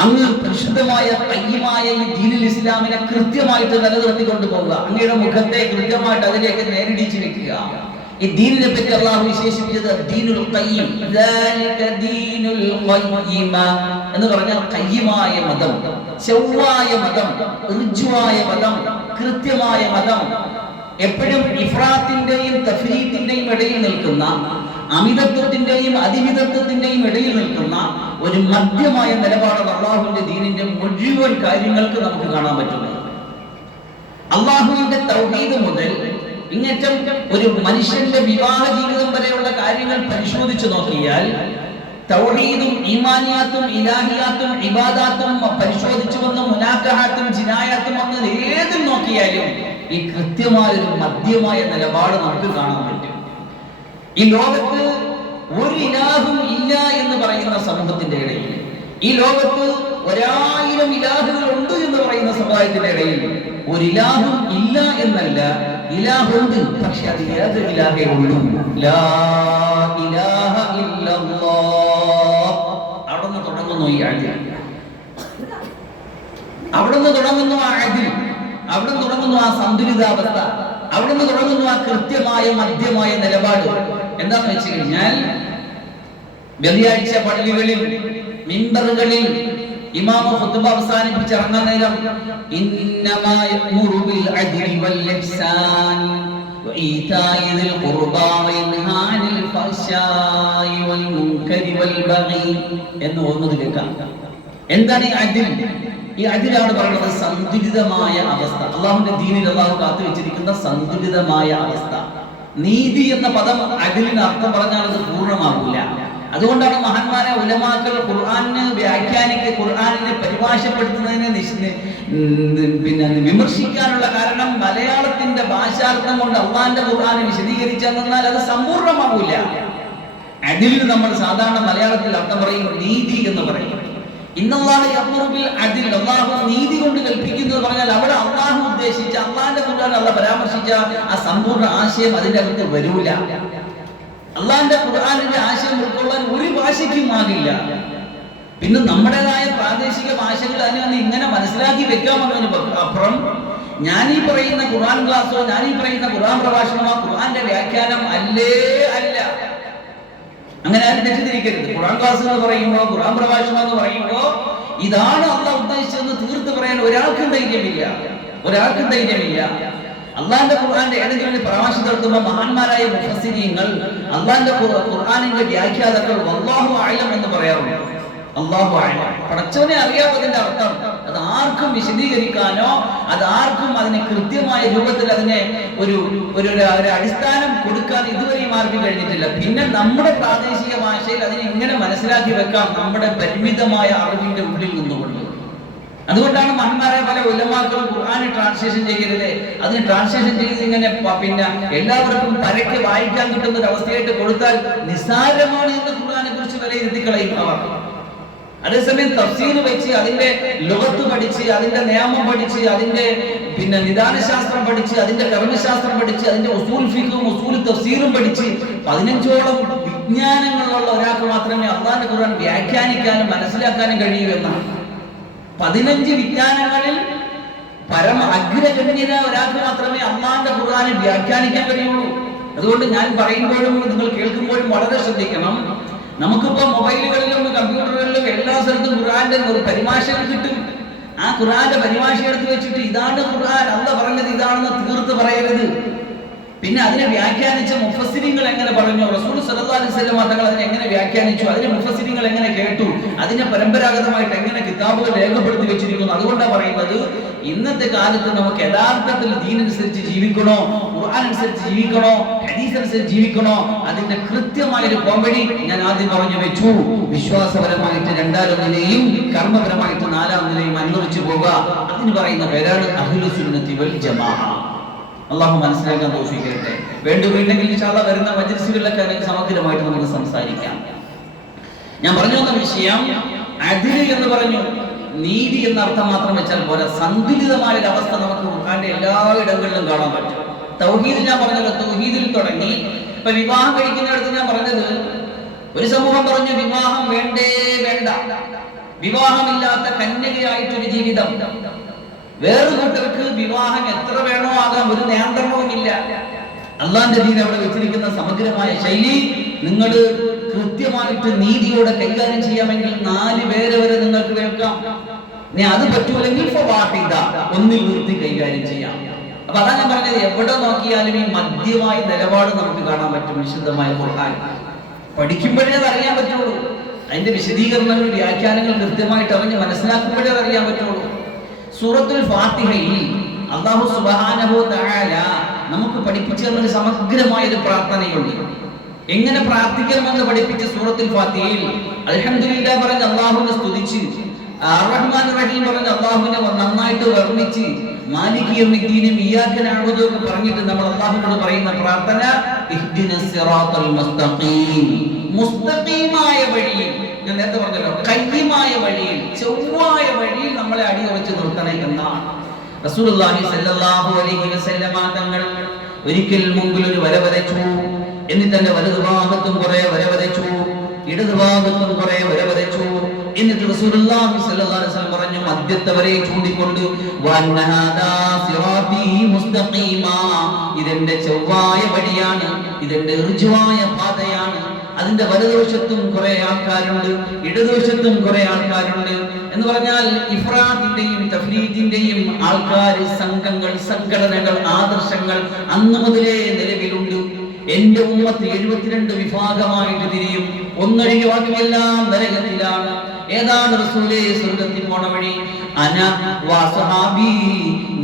അങ്ങ് പരിശുദ്ധമായ ഖയ്യിമായ ഈ ദീനുൽ ഇസ്ലാമിനെ കൃത്യമായിട്ട് നിലനിർത്തിക്കൊണ്ട് പോകുക. അങ്ങയുടെ മുഖത്തെ കൃത്യമായിട്ട് അതിലേക്ക് നേരിടിച്ച് വെക്കുക. ഈ ദീനിനെ പറ്റി അല്ലാഹു വിശേഷിപ്പിച്ചത് ദീനുൽ ഖയ്യിം, ദാലിക ദീനുൽ ഖയ്യിമ എന്ന് പറഞ്ഞാൽ ഖയ്യിമായ മതം, ചൊവ്വായ മതം, ഋജുവായ മതം, കൃത്യമായ മതം, എപ്പോഴും ഇഫ്രാത്തിന്റെയും തഫ്രീത്തിന്റെയും ഇടയിൽ നിൽക്കുന്ന, അമിതത്വത്തിന്റെയും അതിമിതത്വത്തിന്റെയും ഇടയിൽ നിൽക്കുന്ന ഒരു മധ്യമായ നിലപാടാണ് അള്ളാഹുവിന്റെ ദീനിന്റെ മുഴുവൻ കാര്യങ്ങൾക്ക് നമുക്ക് കാണാൻ പറ്റുന്നത്. അള്ളാഹുവിന്റെ തൗഹീദ് മുതൽ ഇങ്ങേറ്റം ഒരു മനുഷ്യന്റെ വിവാഹ ജീവിതം വരെയുള്ള കാര്യങ്ങൾ പരിശോധിച്ചു നോക്കിയാൽ തൗഹീദും ഈമാനിയാത്തും ഇലാഹിയാത്തും ഇബാദാത്തും പരിശോധിച്ചു വന്ന മുനാക്കഹാത്തും ജിനായാത്തും വന്ന് ഏതും നോക്കിയാലും ഈ കൃത്യമായ ഒരു മധ്യമായ നിലപാട് നമുക്ക് കാണാൻ പറ്റും. ഈ ലോകത്ത് ഒരു ഇലാഹും ഇല്ല എന്ന് പറയുന്ന സമൂഹത്തിന്റെ ഇടയിൽ, ഈ ലോകത്ത് 1000 ഇലാഹുകൾ ഉണ്ട് എന്ന് പറയുന്ന സമുദായത്തിന്റെ ഇടയിൽ ഒരു ഇലാഹും ഇല്ല എന്നല്ല, ഇലാഹുണ്ട്, പക്ഷെ അത് ഏത് ഇലാഹേ ഉള്ളൂ. ലാ ഇലാഹ ഇല്ലല്ലാഹ്. അവിടുന്ന് തുടങ്ങുന്നു ഈ ആയത്ത്, അവിടുന്ന് തുടങ്ങുന്നു ആ ആയത്ത്, അവിടുന്ന് തുടങ്ങുന്നു ആ സന്തുലിതാവസ്ഥ, അവിടുന്ന് തുടങ്ങുന്നു ആ കൃത്യമായ മധ്യമായ നിലപാട്. എന്താന്ന് വെച്ച് കഴിഞ്ഞാൽ വെള്ളിയാഴ്ച പള്ളികളിൽ മിമ്പറുകളിൽ ഇമാം ഖുതുബ അവസാനിപ്പിച്ച് ഇറങ്ങുന്ന നേരം ഇന്നമാ യഅ്മുറു ബിൽ അദ്ലി വൽ ഇഹ്സാൻ വഇതാഇ ദിൽ ഖുർബാ വയൻഹാ അനിൽ ഫഹ്ശാഇ വൽ മുൻകരി വൽ ബഗി എന്ന് ഓതുന്നത് കേൾക്കാം. എന്താണ് ഈ അദ്ൽ? ഈ അദ്ലാണ് പറയുന്നത് സന്തുലിതമായ അവസ്ഥ. അല്ലാഹുവിന്റെ ദീനിൽ അല്ലാഹു കാത്തു വെച്ചിരിക്കുന്ന സന്തുലിതമായ അവസ്ഥ. നീതി എന്ന പദം അദ്ലിന് അർത്ഥം പറഞ്ഞാൽ അത് പൂർണ്ണമാകില്ല. അതുകൊണ്ടാണ് മഹാന്മാരെ ഉലമാക്കൾ ഖുർആനിനെ ഖുർആനിനെ പരിഭാഷപ്പെടുത്തുന്നതിനെ പിന്നെ വിമർശിക്കാനുള്ള കാരണം മലയാളത്തിന്റെ ഭാഷാർത്ഥം കൊണ്ട് അള്ളാന്റെ ഖുർആനെ വിശദീകരിച്ചെന്നാൽ അത് സമ്പൂർണ്ണമാകില്ല. അദ്ലിന് നമ്മൾ സാധാരണ മലയാളത്തിൽ അർത്ഥം പറയും നീതി എന്ന് പറയും. ഇന്നല്ലാഹു യഅ്മുറു ബിൽ അദ്ൽ, അല്ലാഹു നീതി കൊണ്ട് കൽപ്പിക്കുന്നു എന്ന് പറഞ്ഞാൽ അവിടെ അല്ലാഹു ഉദ്ദേശിച്ച അല്ലാഹുവിന്റെ ഖുർആൻ അല്ലാഹു പരാമർശിച്ച ആ സമ്പൂർണ്ണ ആശയം അതിന്റെ അകത്ത് വരൂല. അള്ളാഹിന്റെ ഖുർആനിന്റെ ആശയം ഉൾക്കൊള്ളാൻ ഒരു ഭാഷയ്ക്കും ആകില്ല. പിന്നെ നമ്മുടേതായ പ്രാദേശിക ഭാഷകൾ അതിനെ ഇങ്ങനെ മനസ്സിലാക്കി വെക്കാമെന്നതിന് അപ്പുറം ഞാൻ ഈ പറയുന്ന ഖുർആൻ ക്ലാസ്സോ ഞാൻ ഈ പറയുന്ന ഖുർആൻ പ്രഭാഷണമോ ഖുർആന്റെ വ്യാഖ്യാനം അല്ലേ അല്ല. അങ്ങനെ ആരും തെറ്റിദ്ധരിക്കരുത്. ഖുർആൻ ക്ലാസ് എന്ന് പറയുമ്പോ ഖുർആൻ പ്രഭാഷണം എന്ന് പറയുമ്പോ ഇതാണ് അള്ളാഹ് ഉദ്ദേശിച്ചതെന്ന് തീർത്ത് പറയാൻ ഒരാൾക്കും ധൈര്യമില്ല. അള്ളാഹിന്റെ ഖുർആന്റെ ഏതെങ്കിലും പ്രഭാഷണം നടത്തുമ്പോൾ മഹാന്മാരായ മുഫസ്സിരീങ്ങൾ അള്ളാഹിന്റെ ഖുർആനിന്റെ വ്യാഖ്യാതാക്കൾ വല്ലാഹു അഅലം എന്ന് പറയാറുണ്ട്. അല്ലാഹു അഅലം, പടച്ചവനെ അറിയാത്തതിന്റെ അർത്ഥം അത് ആർക്കും വിശദീകരിക്കാനോ അത് ആർക്കും അതിനെ കൃത്യമായ രൂപത്തിൽ അതിനെ ഒരു അടിസ്ഥാനം കൊടുക്കാൻ ഇതുവരെയും ആർക്കും കഴിഞ്ഞിട്ടില്ല. പിന്നെ നമ്മുടെ പ്രാദേശിക ഭാഷയിൽ അതിനെ ഇങ്ങനെ മനസ്സിലാക്കി വെക്കാം നമ്മുടെ പരിമിതമായ അറിവിന്റെ ഉള്ളിൽ നിന്നുകൊണ്ട്. അതുകൊണ്ടാണ് മഹാന്മാരെ പല ഉലമാക്കളും ഖുർആനെ ട്രാൻസ്ലേഷൻ ചെയ്യരുത്, അതിന് ട്രാൻസ്ലേഷൻ ചെയ്ത് ഇങ്ങനെ പിന്നെ എല്ലാവർക്കും പരക്കെ വായിക്കാൻ കിട്ടുന്ന ഒരു അവസ്ഥയായിട്ട് കൊടുത്താൽ നിസ്സാരമാണ് എന്ന് ഖുർആനെ കുറിച്ച് വിലയിരുത്തി കളയും അവർ. അതേസമയം തഫ്സീർ വെച്ച് അതിന്റെ ലുഗത്ത് പഠിച്ച് അതിന്റെ നിയമം പഠിച്ച് അതിന്റെ പിന്നെ നിദാനശാസ്ത്രം പഠിച്ച് അതിന്റെ കർമ്മശാസ്ത്രം പഠിച്ച് അതിന്റെ ഉസൂൽ ഫിഖും ഉസൂൽ തഫ്സീറും പഠിച്ച് 15ഓളം വിജ്ഞാനങ്ങളുള്ള ഒരാൾക്ക് മാത്രമേ അള്ളാഹുവിന്റെ ഖുർആൻ വ്യാഖ്യാനിക്കാനും മനസ്സിലാക്കാനും കഴിയൂ എന്നാണ്. 15 വിജ്ഞാനങ്ങളിൽ പരമ അഗ്രഗണ്യനായ ഒരാൾക്ക് മാത്രമേ അള്ളാഹുവിന്റെ ഖുർആനെ വ്യാഖ്യാനിക്കാൻ കഴിയുള്ളൂ. അതുകൊണ്ട് ഞാൻ പറയുമ്പോഴും നിങ്ങൾ കേൾക്കുമ്പോഴും വളരെ ശ്രദ്ധിക്കണം. നമുക്കിപ്പോ മൊബൈലുകളിലും കമ്പ്യൂട്ടറുകളിലും എല്ലാ സ്ഥലത്തും ഖുർആന്റെ പരിഭാഷകൾ കിട്ടും. ആ ഖുർആന്റെ പരിഭാഷ എടുത്ത് വെച്ചിട്ട് ഇതാണ് ഖുർആൻ, അല്ലാഹ് പറഞ്ഞത് ഇതാണെന്ന് തീർത്ത് പറയരുത്. പിന്നെ അതിനെ വ്യാഖ്യാനിച്ച മുഫസ്സിരിങ്ങൾ എങ്ങനെ പറഞ്ഞു, റസൂൽ സല്ലല്ലാഹു അലൈഹി വസല്ലം തങ്ങൾ അതിനെ എങ്ങനെ വ്യാഖ്യാനിച്ചു, അതിനെ മുഫസ്സിരിങ്ങൾ എങ്ങനെ കേട്ടു, അതിനെ പരമ്പരാഗതമായിട്ട് എങ്ങനെ കിതാബുകൾ രേഖപ്പെടുത്തി വെച്ചിരിക്കുന്നു. അതുകൊണ്ടാണ് പറയുന്നത്, ഇന്നത്തെ കാലത്ത് നമുക്ക് യഥാർത്ഥത്തിൽ ദീൻ അനുസരിച്ച് ജീവിക്കണോ, ഖുർആൻ അനുസരിച്ച് ജീവിക്കണോ, ഹദീസ് അനുസരിച്ച് ജീവിക്കണോ, അതിന്റെ കൃത്യമായൊരു കോമഡി ഞാൻ ആദ്യം പറഞ്ഞു വെച്ചു. വിശ്വാസപരമായിട്ട് രണ്ടാമതിനെയും കർമ്മപരമായിട്ട് നാലാമതിനെയും അനുവദിച്ചു പോവുക. അതിന് പറയുന്ന പേരാണ് അഹ്ലുസ് സുന്നത്തി വൽ ജമാഅ. അള്ളാഹു മനസ്സിലാക്കാൻ തൗഫീഖ്. വേണ്ടുമെങ്കിൽ ഇൻഷാ അല്ലാഹ് വരുന്ന മജ്‌ലിസുകളിലൊക്കെ സമഗ്രമായിട്ട് നമുക്ക് സംസാരിക്കാം. ഞാൻ പറഞ്ഞു വന്ന വിഷയം അദ്ൽ എന്ന് പറഞ്ഞു. നീതി എന്ന അർത്ഥം മാത്രം വെച്ചാൽ പോരാ, സന്തുലിതമായ ഒരു അവസ്ഥ നമുക്ക് ഖുർആന്റെ എല്ലാ ഇടങ്ങളിലും കാണാൻ പറ്റും. തൗഹീദ് ഞാൻ പറഞ്ഞല്ലോ, തൗഹീദിൽ തുടങ്ങി. ഇപ്പൊ വിവാഹം കഴിക്കുന്നിടത്ത് ഞാൻ പറഞ്ഞത്, ഒരു സമൂഹം പറഞ്ഞു വിവാഹം വേണ്ടേ വേണ്ട, വിവാഹമില്ലാത്ത കന്യകയായിട്ടൊരു ജീവിതം. വേറൊരു കൂട്ടർക്ക് വിവാഹം എത്ര വേണോ ആകാം, ഒരു നിയന്ത്രണവുമില്ല. അള്ളാന്റെ ദീൻ അവിടെ വെച്ചിരിക്കുന്ന സമഗ്രമായ ശൈലി നിങ്ങൾ കൃത്യമായിട്ട് നീതിയോടെ കൈകാര്യം ചെയ്യാമെങ്കിൽ 4 പേരെ വരെ നിങ്ങൾക്ക് കേൾക്കാം. ഇനി അത് പറ്റൂലെങ്കിൽ ഒന്നിൽ നിർത്തി കൈകാര്യം ചെയ്യാം. അപ്പൊ അതാ ഞാൻ പറഞ്ഞത്, എവിടെ നോക്കിയാലും ഈ മധ്യമായ നിലപാട് നമുക്ക് കാണാൻ പറ്റും. വിശുദ്ധമായ ഖുർആൻ പഠിക്കുമ്പോഴേ അത് അറിയാൻ പറ്റുള്ളൂ. അതിന്റെ വിശദീകരണങ്ങൾ, വ്യാഖ്യാനങ്ങൾ കൃത്യമായിട്ട് അറിഞ്ഞ് മനസ്സിലാക്കുമ്പോഴേ അത് അറിയാൻ പറ്റുള്ളൂ. സൂറത്തുൽ ഫാത്തിഹയിൽ അല്ലാഹു സുബ്ഹാനഹു വ തആല നമുക്ക് പഠിപ്പിച്ചു തന്ന സമഗ്രമായ ഒരു പ്രാർത്ഥനയുണ്ട്. എങ്ങനെ പ്രാർത്ഥിക്കണമെന്ന് പഠിപ്പിച്ച സൂറത്തുൽ ഫാത്തിഹയിൽ അൽഹംദുലില്ലാഹ് പറഞ്ഞ് അല്ലാഹുവിനെ സ്തുതിച്ച്, അർ-റഹ്മാൻ റഹീം പറഞ്ഞ് അല്ലാഹുവിനെ നന്നായിട്ട് വർണ്ണിച്ച്, മാലികി യൗമിദ്ദീൻ ഇയ്യാക നഅ്ബുദു എന്ന് പറഞ്ഞിട്ട് നമ്മൾ അല്ലാഹുവിനോട് പറയുന്ന പ്രാർത്ഥന ഇഹ്ദിനസ് സിറാത്തൽ മുസ്തഖീം, മുസ്തഖീമായ വഴിയിൽ, ഞാൻ നേരത്തെ പറഞ്ഞല്ലോ, കയ്യമായ വഴിയിൽ, ചൊവ്വായ വഴിയിൽ നമ്മളെ അടിയുറച്ച് നിർത്തണേ എന്നാണ്. റസൂലുള്ളാഹി സ്വല്ലല്ലാഹു അലൈഹി വസല്ലമ തങ്ങൾ ഒരിക്കൽ മുമ്പിൽ ഒരു വര വരച്ചു. എന്നിട്ട് തന്റെ വലതുഭാഗത്തും കുറെ വര വരച്ചു, ഇടതുഭാഗത്തും കുറെ വര വരച്ചു. എന്നിട്ട് റസൂലുള്ളാഹി സ്വല്ലല്ലാഹു അലൈഹി വസല്ലം പറഞ്ഞു, മധ്യത്തെ വരയെ ചൂണ്ടിക്കൊണ്ട്, വന്നഹാദാ സിറാത്തി മുസ്തഖീമാ, ഇതെന്റെ ചൊവ്വായ വഴിയാണ്, ഇതെന്റെ ഋജുവായ പാതയാണ്. അതിന്റെ വലതുവശത്തും കുറെ ആൾക്കാരുണ്ട്, ഇടതുവശത്തും കുറെ ആൾക്കാരുണ്ട്. എന്ന് പറഞ്ഞാൽ ഇഫ്രാത്തിന്റെയും തഫ്രീദിന്റെയും ആൾക്കാർ, സംഘങ്ങൾ, സംഘടനകൾ, ആദർശങ്ങൾ അന്നു മുതലേ നിലവിലുണ്ട്. എന്റെ ഉമ്മത്ത് 72 വിഭാഗമായിട്ട് തിരിയും. ഒന്നൊഴികെ ബാക്കിയെല്ലാം നരകത്തിലാണ്. ഏതാണ് റസൂലേ സ്വർഗ്ഗത്തിൽ പോണ വഴി? അന വസഹാബി,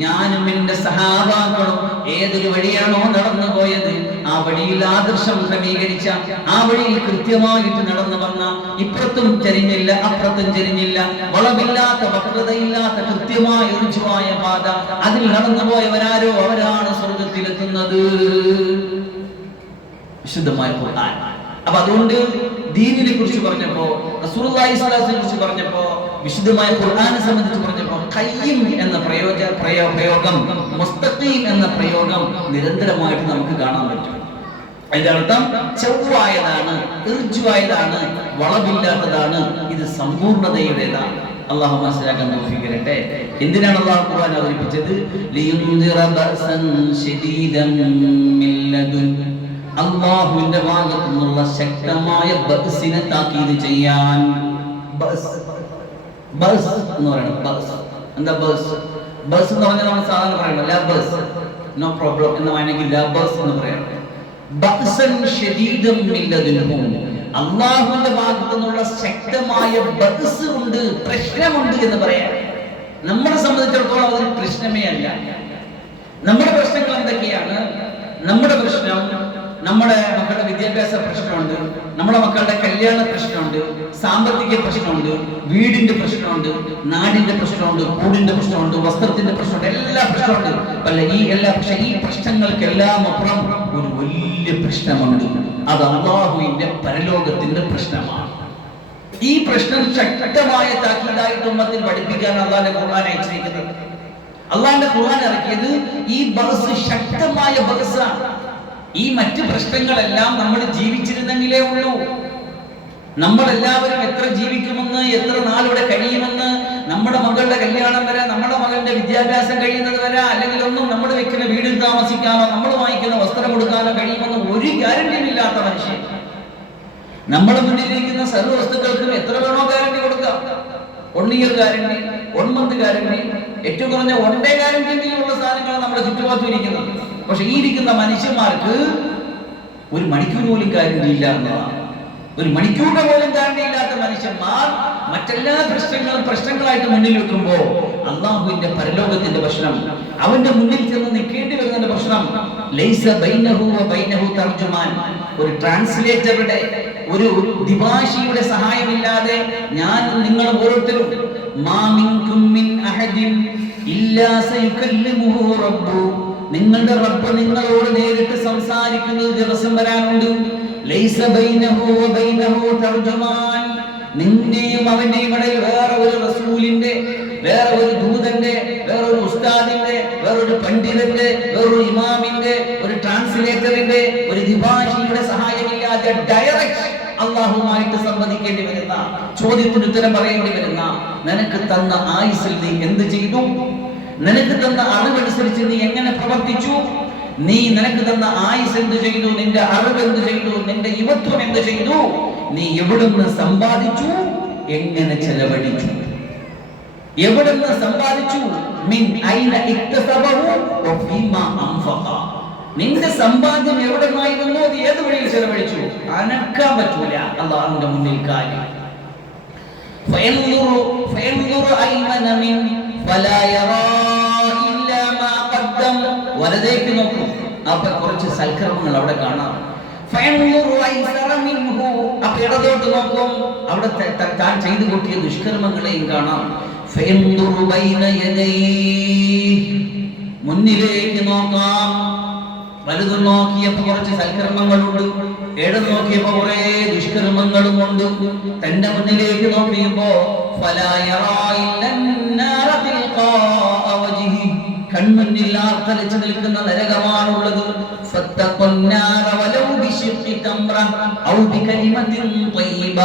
ഞാനും എന്റെ സഹാബാക്കളും ഏതൊരു വഴിയാണോ നടന്നു പോയത്, ആ വഴിയിൽ ആദർശം ക്രമീകരിച്ച, ആ വഴിയിൽ കൃത്യമായിട്ട് നടന്നു വന്ന, ഇപ്പുറത്തും ചരിഞ്ഞില്ല അപ്പുറത്തും ചരിഞ്ഞില്ല, വളവില്ലാത്ത വക്രതയില്ലാത്ത കൃത്യമായ ഋജുവായ പാത, അതിൽ നടന്നു പോയവരാരോ അവരാണ് സ്വർഗ്ഗത്തിലെത്തുന്നത്. വിശുദ്ധമായ ഖുർആൻ. അപ്പൊ അതുകൊണ്ട് ദീനിനെ കുറിച്ച് പറഞ്ഞപ്പോ, റസൂലുള്ളാഹി സ്വല്ലല്ലാഹു അലൈഹി വസല്ലമയെ കുറിച്ച് പറഞ്ഞപ്പോ, വിശുദ്ധമായ ഖുർആനെ സംബന്ധിച്ച് പറഞ്ഞപ്പോ, ഖയ്യിം എന്ന പ്രയോഗം, മുസ്തഖീം എന്ന പ്രയോഗം നിരന്തരമായിട്ട് നമുക്ക് കാണാൻ പറ്റും. അതിന്റെ അർത്ഥം ചൊവ്വായതാണ്, ഋജുവായതാണ്, വളവില്ലാത്തതാണ്, ഇത് സമ്പൂർണതയുടേതാണ്. അല്ലാഹു മനസ്സിലാക്കാൻ തൗഫീഖ് തരട്ടെ. എന്തിനാണ് അല്ലാഹു ഖുർആൻ അവതരിപ്പിച്ചത്? ലിയുൻദിറ ബഅസൻ ശദീദൻ മിൻ ലദുൻ, അല്ലാഹുവിന്റെ ഭാഗത്തു നിന്നുള്ള ശക്തമായ ബഅസിനെ താക്കീത് ചെയ്യാൻ. ബഅസ് എന്ന് പറയുന്നത്, ബഅസ് എന്താ? ബഅസ് എന്ന് പറഞ്ഞാൽ നമ്മൾ സാധാരണ പറയുന്നത് ലാ ബഅസ്, നോ പ്രോബ്ലം എന്ന് വേണമെങ്കിൽ ലാ ബഅസ് എന്ന് പറയാം. ബഅസൻ ശദീദൻ മിൻ ലദുൻഹു, അല്ലാഹുവിന്റെ ഭാഗത്തു നിന്നുള്ള ശക്തമായ ബഅസ് ഉണ്ട്, പ്രശ്നമുണ്ട് എന്ന് പറയാം. നമ്മളെ സംബന്ധിച്ചിടത്തോളം അതൊരു പ്രശ്നമേ അല്ല. നമ്മുടെ പ്രശ്നങ്ങൾ എന്തൊക്കെയാണ്? നമ്മുടെ പ്രശ്നം, നമ്മുടെ മക്കളുടെ വിദ്യാഭ്യാസ പ്രശ്നമുണ്ട്, നമ്മുടെ മക്കളുടെ കല്യാണ പ്രശ്നമുണ്ട്, സാമ്പത്തിക പ്രശ്നമുണ്ട്, വീടിന്റെ പ്രശ്നമുണ്ട്, നാടിന്റെ പ്രശ്നമുണ്ട്, കൂടിന്റെ പ്രശ്നമുണ്ട്, വസ്ത്രത്തിന്റെ പ്രശ്നമുണ്ട്, എല്ലാ പ്രശ്നമുണ്ട്. അല്ല, ഈ പ്രശ്നങ്ങൾക്കെല്ലാം അപ്പുറം ഒരു വലിയ പ്രശ്നമുണ്ട്. അത് അല്ലാഹുവിന്റെ പരലോകത്തിന്റെ പ്രശ്നമാണ്. ഈ പ്രശ്നം ശക്തമായ താക്കീതായിട്ട് ഉമ്മത്തിൽ പഠിപ്പിക്കാൻ അല്ലാഹുവിന്റെ ഖുർആൻ അയച്ചിരിക്കുന്നത്. അല്ലാഹുവിന്റെ ഖുർആൻ ഇറക്കിയത് ഈ ബഅസ് ശക്തമായ ബഅസാണ്. ഈ മറ്റു പ്രശ്നങ്ങളെല്ലാം നമ്മൾ ജീവിച്ചിരുന്നെങ്കിലേ ഉള്ളൂ. നമ്മളെല്ലാവരും എത്ര ജീവിക്കുമെന്ന്, എത്ര നാളിവിടെ കഴിയുമെന്ന്, നമ്മുടെ മക്കൾ മകളുടെ കല്യാണം വരെ, നമ്മുടെ മകന്റെ വിദ്യാഭ്യാസം കഴിയുന്നത് വരെ, അല്ലെങ്കിൽ ഒന്നും നമ്മൾ വെക്കുന്ന വീടിൽ താമസിക്കാനോ നമ്മൾ വാങ്ങിക്കുന്ന വസ്ത്രം കൊടുക്കാനോ കഴിയുമെന്ന് ഒരു ഗ്യാരണ്ടിയും ഇല്ലാത്ത മനുഷ്യൻ നമ്മുടെ മുന്നിലിരിക്കുന്ന സർവ്വ വസ്തുക്കൾക്കും എത്ര വേണോ ഗ്യാരണ്ടി കൊടുക്കാം. 1 ഇയർ ഗ്യാരണ്ടി, 1 മന്ത് ഗ്യാരണ്ടി, ഏറ്റവും കുറഞ്ഞ 1 ഡേ ഗ്യാരണ്ടിയുള്ള സാധനങ്ങളാണ് നമ്മുടെ ചുറ്റുപാടും ഇരിക്കുന്നത്. പക്ഷെ ഈ ഇരിക്കുന്ന മനുഷ്യന്മാർക്ക് 1 മണിക്കൂർ പോലും ഗ്യാരണ്ടി ഇല്ല എന്നതാണ്. 1 മണിക്കൂറിന്റെ പോലും ഗ്യാരണ്ടി ഇല്ലാത്ത മനുഷ്യന്മാർ മറ്റെല്ലാ പ്രശ്നങ്ങളായിട്ട് മുന്നിൽ വെക്കുമ്പോ അള്ളാഹുവിന്റെ പരലോകത്തിന്റെ പ്രശ്നം, അവന്റെ മുന്നിൽ ചെന്ന് നിൽക്കേണ്ടി വരുന്നതിന്റെ പ്രശ്നം, ലൈസ ബൈനഹു വ ബൈനഹു തർജുമാൻ, ഒരു ട്രാൻസ്ലേറ്ററുടെ, ഒരു ദിഭാഷിയുടെ സഹായമില്ലാതെ ഞാൻ നിങ്ങൾ ഓരോരുത്തരും മാ മിൻകും മിൻ അഹദിൻ ഇല്ലാ സയുകല്ലിമുഹു റബ്ബു, നിങ്ങളുടെ റബ്ബ് നിങ്ങളോട് നേരിട്ട് സംസാരിക്കുന്നത് ദിവസം വരാനുണ്ട്. ലൈസ ബൈനഹു വ ബൈനഹു തർജുമാൻ, നിന്നെയും അവന്റെയും ഇടയിൽ വേറെ ഒരു റസൂലിന്റെ, വേറെ ഒരു ദൂതന്റെ, വേറൊരു ഉസ്താദിന്റെ, വേറൊരു പണ്ഡിതന്റെ, വേറൊരു ഇമാമിന്റെ, ഒരു ട്രാൻസ്ലേറ്ററിന്റെ, ഒരു ദിഭാഷിയുടെ സഹായമില്ലാതെ ഡയറക്റ്റ് അള്ളാഹുമായിട്ട് സംവദിക്കേണ്ടി വരുന്ന, ചോദ്യത്തിന് ഉത്തരം പറയേണ്ടി വരുന്ന, നിനക്ക് തന്ന ആയുസ്സിൽ നീ എന്ത് ചെയ്തു, നിനക്ക് തന്ന അറിവനുസരിച്ച് നീ എങ്ങനെ പ്രവർത്തിച്ചു, നീ നിനക്ക് തന്ന ആയുസ് എന്ത് ചെയ്തു, നിന്റെ അറിവ് എന്ത് ചെയ്തു, നിന്റെ യുവത്വം എന്ത് ചെയ്തു, നീ എവിടുന്ന് സമ്പാദിച്ചു, എങ്ങനെ ചെലവഴിച്ചു, എവിടുന്ന് സമ്പാദിച്ചു, മിൻ ഐന ഇക്തസബഹു വ ഫീമാ അൻഫഖ, നിന്റെ സമ്പാദ്യം എവിടെ നിന്നായിരുന്നു, അത് ഏത് വഴിയിൽ ചെലവഴിച്ചു, അനക്കാൻ പറ്റൂല അല്ലാഹുവിന്റെ മുന്നിൽ കാര്യം. ഫയൻദുറു ഐമന മിൻ ഫലാ യറാ ഇല്ലാ മാ ഖദ്ദം, വലതേക്ക് നോക്കും, അപ്പോൾ കുറച്ച് സൽക്കർമ്മങ്ങൾ അവിടെ കാണാം. ഫയൻദുറു ഐസറ മിൻഹു, അപ്പോൾ ഇടതോട്ട് നോക്കും, അവിടെ താൻ ചെയ്തു കൂട്ടിയ ദുഷ്കർമ്മങ്ങളെയും കാണാം. ഫയൻദുറു ബൈന യദൈഹി, മുന്നിലേക്ക് നോക്കാം, വലതു നോക്കിയപ്പോ കുറച്ച് സൽക്കർമ്മങ്ങളുണ്ട്, ഇടത് നോക്കിയപ്പോ കുറെ ദുഷ്കർമ്മങ്ങളുമുണ്ട്. തന്റെ മുന്നിലേക്ക് നോക്കിയപ്പോ ഫലാ യറാ ഇല്ലന്നാറ തിൽഖാഅ വജ്ഹി, കൺമുന്നിൽ ആർത്തലിച്ചു നിൽക്കുന്ന നരകമാണുള്ളത്. ഫത്തഖുന്നാറ വലൗ ബിശിഖി തംറ ഔ ബികലിമത്തിൻ ത്വയ്യിബ,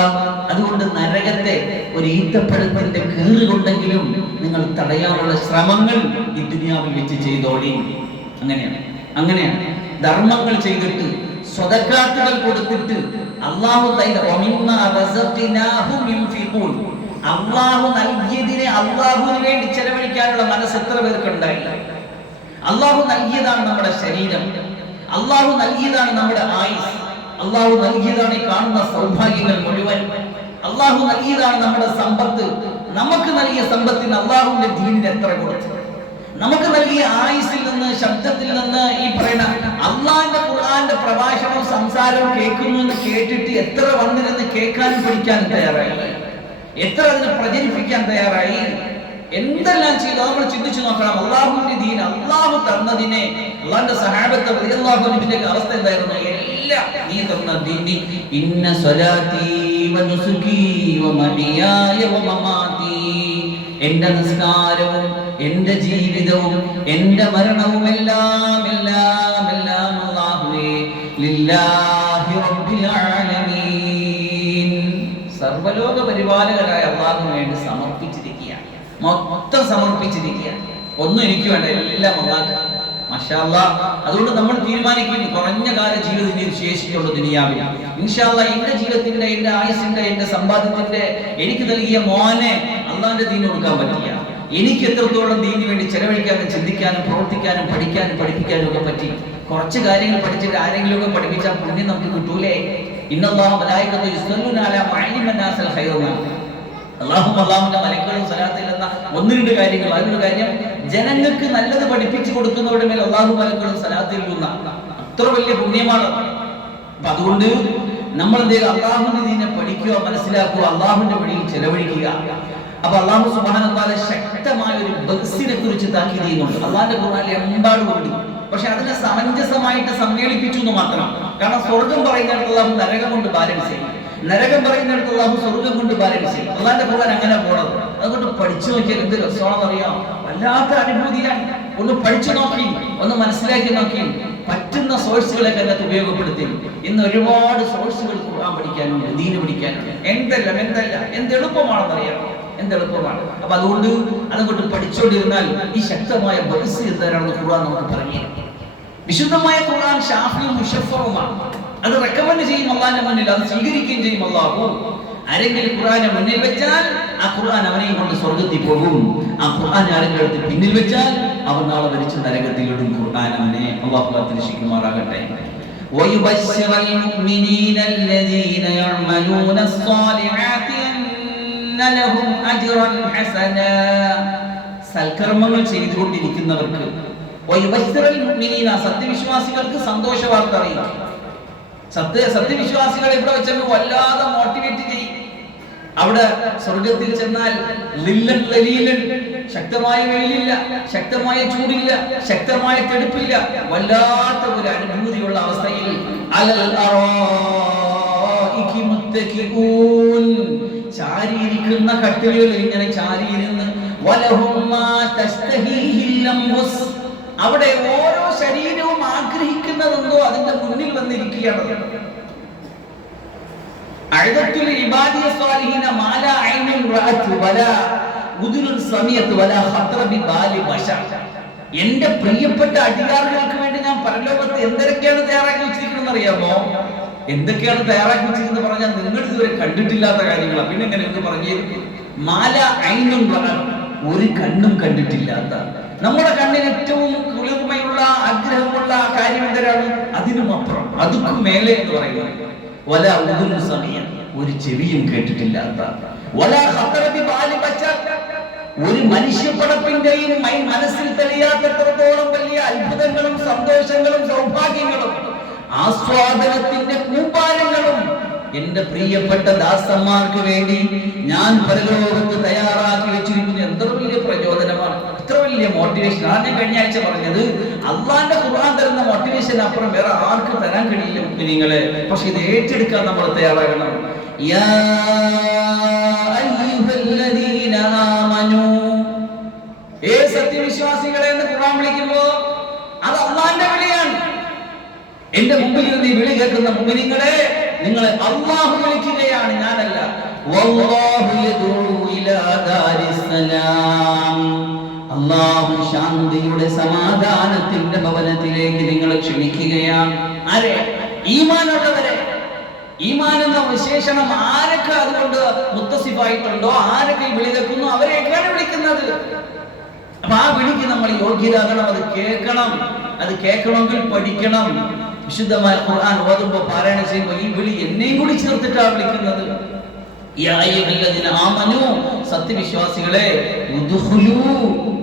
അതുകൊണ്ട് നരകത്തെ ഒരു ഈത്തപ്പഴത്തിന്റെ കീറ് കൊണ്ടെങ്കിലും നിങ്ങൾ തടയാനുള്ള ശ്രമങ്ങൾ ഈ ദുനിയാവിൽ വെച്ച് ചെയ്തോളി. അങ്ങനെയാണ് ധർമ്മങ്ങൾ ചെയ്തിട്ട്, സ്വതക്കാത്തുകൾ കൊടുത്തിട്ട്, അല്ലാഹു നൽകിയതിനെ അല്ലാഹുവിന് വേണ്ടി ചെലവഴിക്കാനുള്ള മനസ്സ് എത്ര പേർക്കുണ്ടായി? അല്ലാഹു നൽകിയതാണ് നമ്മുടെ ശരീരം, അല്ലാഹു നൽകിയതാണ് നമ്മുടെ ആയുസ്, അല്ലാഹു നൽകിയതാണ് ഈ കാണുന്ന സൗഭാഗ്യങ്ങൾ മുഴുവൻ, അല്ലാഹു നൽകിയതാണ് നമ്മുടെ സമ്പത്ത്. നമുക്ക് നൽകിയ സമ്പത്തിന് അല്ലാഹുവിന്റെ ദീനിന് എത്ര കൊടുത്തു? നമുക്ക് നൽകിയ ആയുസിൽ നിന്ന്, ശബ്ദത്തിൽ നിന്ന്, ഈ പറയുന്ന അള്ളാന്റെ ഖുർആന്റെ പ്രഭാഷണവും സംസാരവും കേൾക്കുന്നു എന്ന് കേട്ടിട്ട് എത്ര വന്നിരുന്ന് കേൾക്കാനും പഠിക്കാനും തയ്യാറായി, എത്ര അതിനെ പ്രചരിപ്പിക്കാൻ തയ്യാറായി, എന്തെല്ലാം ചെയ്തു നമ്മൾ ചിന്തിച്ചു നോക്കണം. അള്ളാഹുവിന്റെ ദീൻ, അള്ളാഹു തന്നതിനെ, അള്ളാന്റെ സഹാബത്ത് റളിയല്ലാഹു അൻഹുവിന്റെ അവസ്ഥ എന്തായിരുന്നു? എല്ലാം നീ തന്ന ദീനി, ഇന്ന സ്വലാത്തി വ നുസുകി വ മഹിയായ വ മമാതി, എന്റെ നിസ്കാരവും എന്റെ ജീവിതവും എന്റെ മരണവും എല്ലാം എല്ലാം എല്ലാം അല്ലാഹുവേ ലില്ലാഹി റബ്ബിൽ ആലമീൻ, സർവ്വലോക പരിപാലകരായ അല്ലാഹുവിന് വേണ്ടി സമർപ്പിച്ചിരിക്കുകയാണ്, മൊത്തം സമർപ്പിച്ചിരിക്കുകയാണ്. ഒന്നും എനിക്ക് വേണ്ട, എല്ലാം അല്ലാഹു. മാഷാ അല്ലാഹ്. അതുകൊണ്ട് നമ്മൾ തീരുമാനിക്കും, കുറഞ്ഞ കാല ജീവിതത്തിൽ ശേഷിച്ചുള്ള ദുനിയാവിൽ ഇൻഷാ അല്ലാഹ് എന്റെ ജീവിതത്തിന്റെ, എന്റെ ആയുസിന്റെ, എന്റെ സമ്പാദ്യത്തിന്റെ, എനിക്ക് നൽകിയ മോനെ അള്ളാന്റെ ദീന് കൊടുക്കാൻ പറ്റിയ, എനിക്ക് എത്രത്തോളം ദീനിന് വേണ്ടി ചെലവഴിക്കാനും ചിന്തിക്കാനും പ്രവർത്തിക്കാനും പഠിക്കാനും പഠിപ്പിക്കാനും ഒക്കെ പറ്റി. കുറച്ച് കാര്യങ്ങൾ പഠിച്ചിട്ട് ആരെങ്കിലും ഒക്കെ പഠിപ്പിച്ചാൽ പുണ്യം നമുക്ക് കിട്ടൂലേ? ഇന്നല്ലാഹു മലായികത്തു യുസല്ലൂന അലാ മുഅല്ലിമിൻ നാസിൽ ഖൈറൻ, അല്ലാഹുവിന്റെ മലക്കുകളും സലാത്തിൽ എന്ന 1-2 കാര്യങ്ങൾ. അതിനൊരു കാര്യം, ജനങ്ങൾക്ക് നല്ലത് പഠിപ്പിച്ചു കൊടുക്കുന്നവരുടെ മേൽ അല്ലാഹു മലക്കുകളും സലാത്തിൽ ഇടുന്ന അത്ര വലിയ പുണ്യമാണ്. അപ്പൊ അതുകൊണ്ട് നമ്മൾ എന്ത് ചെയ്യുക? അല്ലാഹുവിന്റെ ദീനെ പഠിക്കുക, മനസ്സിലാക്കുക, അല്ലാഹുവിന്റെ വഴിയിൽ ചെലവഴിക്കുക. അപ്പൊ അല്ലാഹു സുബ്ഹാനഹു വ തആല ശക്തമായ ഒരു ബഹ്സിനെ കുറിച്ച് താക്കീത് ചെയ്യുന്നുണ്ട്. അല്ലാഹുവിന്റെ ഖുർആനിൽ എമ്പാടുമുണ്ട്. പക്ഷെ അതിനെ സമഞ്ജസമായിട്ട് സമ്മേളിപ്പിച്ചു എന്ന് മാത്രം. കാരണം സ്വർഗം പറയുന്നിടത്ത് അല്ലാഹു നരകം കൊണ്ട് ബാലൻസ് ചെയ്യും, നരകം പറയുന്നിടത്ത് അല്ലാഹു സ്വർഗം കൊണ്ട് ബാലൻസ് ചെയ്യും. അല്ലാഹുവിന്റെ ഖുർആൻ അങ്ങനെ പോണത്. അതുകൊണ്ട് പഠിച്ചു നോക്കിയാൽ എന്ത് രസമാണെന്ന് അറിയാം. വല്ലാത്ത അനുഭൂതിയാണ്. ഒന്ന് പഠിച്ചു നോക്കി, ഒന്ന് മനസ്സിലാക്കി നോക്കി, പറ്റുന്ന സോഴ്സുകളൊക്കെ അതിനകത്ത് ഉപയോഗപ്പെടുത്തി. ഇന്ന് ഒരുപാട് സോഴ്സുകൾ ഖുർആൻ പഠിക്കാനുണ്ട്, ദീന് പഠിക്കാനുണ്ട്. എന്ത് എളുപ്പമാണെന്നറിയാം, എന്തെളുപ്പമാണ്. അപ്പൊ അതുകൊണ്ട് അതങ്ങോട്ട് പഠിച്ചുകൊണ്ടിരുന്നാൽ ഈ ശക്തമായ ബഹസ് എന്താണെന്ന് ഖുർആൻ നമുക്ക് പറഞ്ഞു. വിശുദ്ധമായ ഖുർആൻ ഷാഫിയും മുശഫറുമാണ്. അത് റെക്കമെൻഡ് ചെയ്യും അള്ളാഹിന്റെ മുന്നിൽ, അത് സ്വീകരിക്കുകയും ചെയ്യും അള്ളാഹു. ആരെങ്കിലും ഖുർആനെ മുന്നിൽ വെച്ചാൽ ആ ഖുർആൻ അവനെയും കൊണ്ട് സ്വർഗ്ഗത്തിൽ പോകും. ആ ഖുർആൻ ആരെങ്കിലും എടുത്ത് പിന്നിൽ വെച്ചാൽ അവൻ നാളെ മരിച്ച് നരകത്തിൽ ഇടും. ഖുർആൻ അവനെ അള്ളാഹു കാത്തിരക്ഷിക്കുമാറാകട്ടെ. وَيُبَشِّرَ الْمُؤْمِنِينَ الَّذِينَ يَعْمَلُونَ الصَّالِحَاتِ أَنَّ لَهُمْ أَجْرًا حَسَنًا. സൽക്കർമ്മങ്ങൾ ചെയ്തുകൊണ്ടിരിക്കുന്നവർക്ക് وَيُبَشِّرَ الْمُؤْمِنِينَ സത്യവിശ്വാസികൾക്ക് സന്തോഷ വാർത്ത അറിയിക്കും. സത്യവിശ്വാസികളെ ഇവിടെ വെച്ചങ്ങ് വല്ലാതെ മോട്ടിവേറ്റ് ചെയ്യും. അവിടെ സ്വർഗത്തിൽ ചെന്നാൽ ശക്തമായ വെയിലില്ല, ശക്തമായ ചൂടില്ല, ശക്തമായ തെടുപ്പില്ല, വല്ലാത്ത ഒരു അനുഭൂതിയുള്ള അവസ്ഥയിൽ ചാരിയിരിക്കുന്ന കട്ടിലുകളിൽ ഇങ്ങനെ ചാരിയിരുന്ന് അവിടെ ഓരോ ശരീരവും ആഗ്രഹിക്കുന്നതെന്തോ അതിന്റെ മുന്നിൽ വന്നിരിക്കുകയാണ്. എന്റെ പ്രിയപ്പെട്ട അടിയാറുകൾക്ക് വേണ്ടി ഞാൻ പരലോകത്ത് എന്തൊക്കെയാണ് തയ്യാറാക്കി വെച്ചിരിക്കുന്നത് അറിയാമോ? എന്തൊക്കെയാണ് തയ്യാറാക്കി വെച്ചിരിക്കുന്നത് പറഞ്ഞാൽ നിങ്ങൾ ഇതുവരെ കണ്ടിട്ടില്ലാത്ത കാര്യങ്ങളാണ്. പിന്നെ എങ്ങനെ എന്ന് പറഞ്ഞു, മാല ഐനും ഒരു കണ്ണും കണ്ടിട്ടില്ലാത്ത, നമ്മുടെ കണ്ണിന് ഏറ്റവും കുളിർമയുള്ള ആഗ്രഹമുള്ള കാര്യം എന്തിനാണ്? അതിനും അപ്പുറം, അതുക്കും മേലെ എന്ന് പറയുന്നത്. വല ഉദുൻ സമയം, ഒരു ചെവിയും കേട്ടിട്ടില്ലാത്ത, വല ഖത്തറബി ബാലി ബശർ, ഒരു മനുഷ്യപ്പടപ്പിന്റെയും മനസ്സിൽ തെളിയാത്തത്രത്തോളം വലിയ അത്ഭുതങ്ങളും സന്തോഷങ്ങളും സൗഭാഗ്യങ്ങളും ആസ്വാദനത്തിന്റെ കൂമ്പാരങ്ങളും എന്റെ പ്രിയപ്പെട്ട ദാസന്മാർക്ക് വേണ്ടി ഞാൻ പരലോകത്ത് തയ്യാറാക്കി വെച്ചിരിക്കുന്നു. എത്ര വലിയ പ്രചോദനമാണ്, എത്ര വലിയ മോട്ടിവേഷൻ. ഞാൻ കഴിഞ്ഞ ആഴ്ച പറഞ്ഞത്, അള്ളാന്റെ ഖുർആൻ തരുന്ന മോട്ടിവേഷൻ അപ്പുറം വേറെ ആർക്കും തരാൻ കഴിയില്ല നിങ്ങളെ. പക്ഷെ ഇത് ഏറ്റെടുക്കാൻ നമ്മൾ തയ്യാറാകണം. യാ അയ്യുഹല്ലദീന ആമനൂ, ഏ സത്യവിശ്വാസികളെ എന്ന് ഖുർആൻ വിളിക്കുമ്പോ അത് അള്ളാന്റെ വിളിയാണ്. എന്റെ മുമ്പിൽ നിന്ന് ഈ വിളി കേൾക്കുന്ന മുഅ്മിനീങ്ങളെ, നിങ്ങളെ അല്ലാഹു വിളിക്കുകയാണ്, ഞാനല്ല. വല്ലാഹു യദൂ ഇലാ ദാരിസ്സലാം, അല്ലാഹു ശാന്തിയുടെ സമാധാനത്തിന്റെ ഭവനത്തിലേക്ക് നിങ്ങളെ ക്ഷണിക്കുകയാണ്. ആരെ? ഈമാനുള്ളവരെ. ഈമാൻ എന്ന വിശേഷണം ആരൊക്കെ അതുകൊണ്ട് മുത്തസിഫായിട്ടുണ്ടോ, ആരൊക്കെ ഈ വിളി കേൾക്കുന്നു, അവരെയൊക്കെയാണ് വിളിക്കുന്നത്. അപ്പൊ ആ വിളിക്ക് നമ്മൾ യോഗ്യരാകണം, അത് കേൾക്കണം. അത് കേൾക്കണമെങ്കിൽ പഠിക്കണം. വിശുദ്ധമായ ഖുർആൻ ഓതുമ്പോൾ പാരായണം ചെയ്യുമ്പോൾ ഈ വിളി എന്നെയും കൂടി ചേർത്തിട്ടാണ് വിളിക്കുന്നത്. യാ അയ്യുഹല്ലദീന ആമനൂ, സത്യവിശ്വാസികളെ, ഉദ്ഖുലൂ,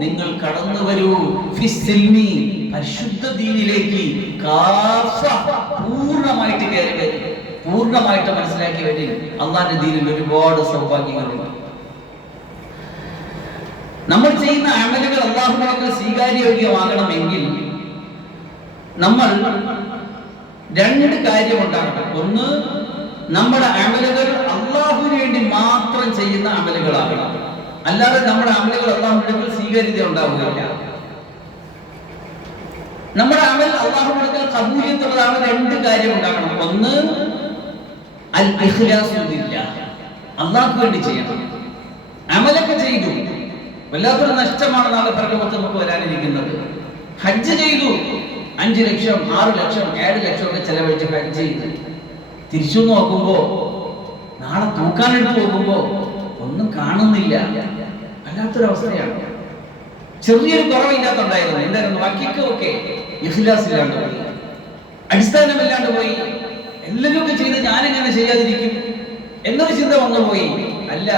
നിങ്ങൾ കടന്നു വരൂ, ഫിസ്സിൽമി, പരിശുദ്ധ ദീനിലേക്ക്, കാഫ, പൂർണ്ണമായിട്ട് കയറി വരും, പൂർണ്ണമായിട്ട് മനസ്സിലാക്കി വരും. അല്ലാഹുവിന്റെ ദീനിൽ ഒരുപാട് സൗഭാഗ്യങ്ങളുണ്ട്. നമ്മൾ ചെയ്യുന്ന അമലുകൾ അല്ലാഹുവിന്റെ സ്വീകാര്യോഗ്യമാകണമെങ്കിൽ നമ്മൾ രണ്ട് കാര്യം ഉണ്ടാകണം. ഒന്ന്, നമ്മുടെ അമലുകൾ അല്ലാഹുവിന് വേണ്ടി മാത്രം ചെയ്യുന്ന അമലുകളാകണം. അല്ലാതെ നമ്മുടെ അമലുകൾ അല്ലാഹുവിന്റെ സ്വീകാര്യത ഉണ്ടാവുകയില്ല. നമ്മുടെ അമൽ അല്ലാഹുവിന്റെ ഖബൂലിയത്തുള്ളതാണ്. രണ്ട് കാര്യം ഉണ്ടാകണം. ഒന്ന്, അൽ ഇഖ്ലാസു ലില്ലാഹ്, അല്ലാഹുവിന് വേണ്ടി ചെയ്യണം. അമലൊക്കെ ചെയ്തു, വല്ലാത്തൊരു നഷ്ടമാണ് നാളെ പരലോകത്ത് നമുക്ക് വരാനിരിക്കുന്നത്. ഹജ്ജ് ചെയ്തു, 5 ലക്ഷം 6 ലക്ഷം 7 ലക്ഷം ഒക്കെ ചെലവഴിച്ച് ഹജ്ജ് ചെയ്ത് തിരിച്ചു നോക്കുമ്പോ, നാളെ തൂക്കാനെടുത്ത് നോക്കുമ്പോ ഒന്നും കാണുന്നില്ല. വല്ലാത്തൊരവസ്ഥയാണ്. ചെറിയൊരു കുറവില്ലാത്തുണ്ടായിരുന്നു. എന്തായിരുന്നു? ബാക്കിയൊക്കെ ഇഖ്ലാസ് ഇല്ലാണ്ട് പോയി, അടിസ്ഥാനമില്ലാണ്ട് പോയി. എല്ലാവരും ചെയ്ത് ഞാനെങ്ങനെ ചെയ്യാതിരിക്കും എന്നൊരു ചിന്ത വന്നുപോയി. അല്ല,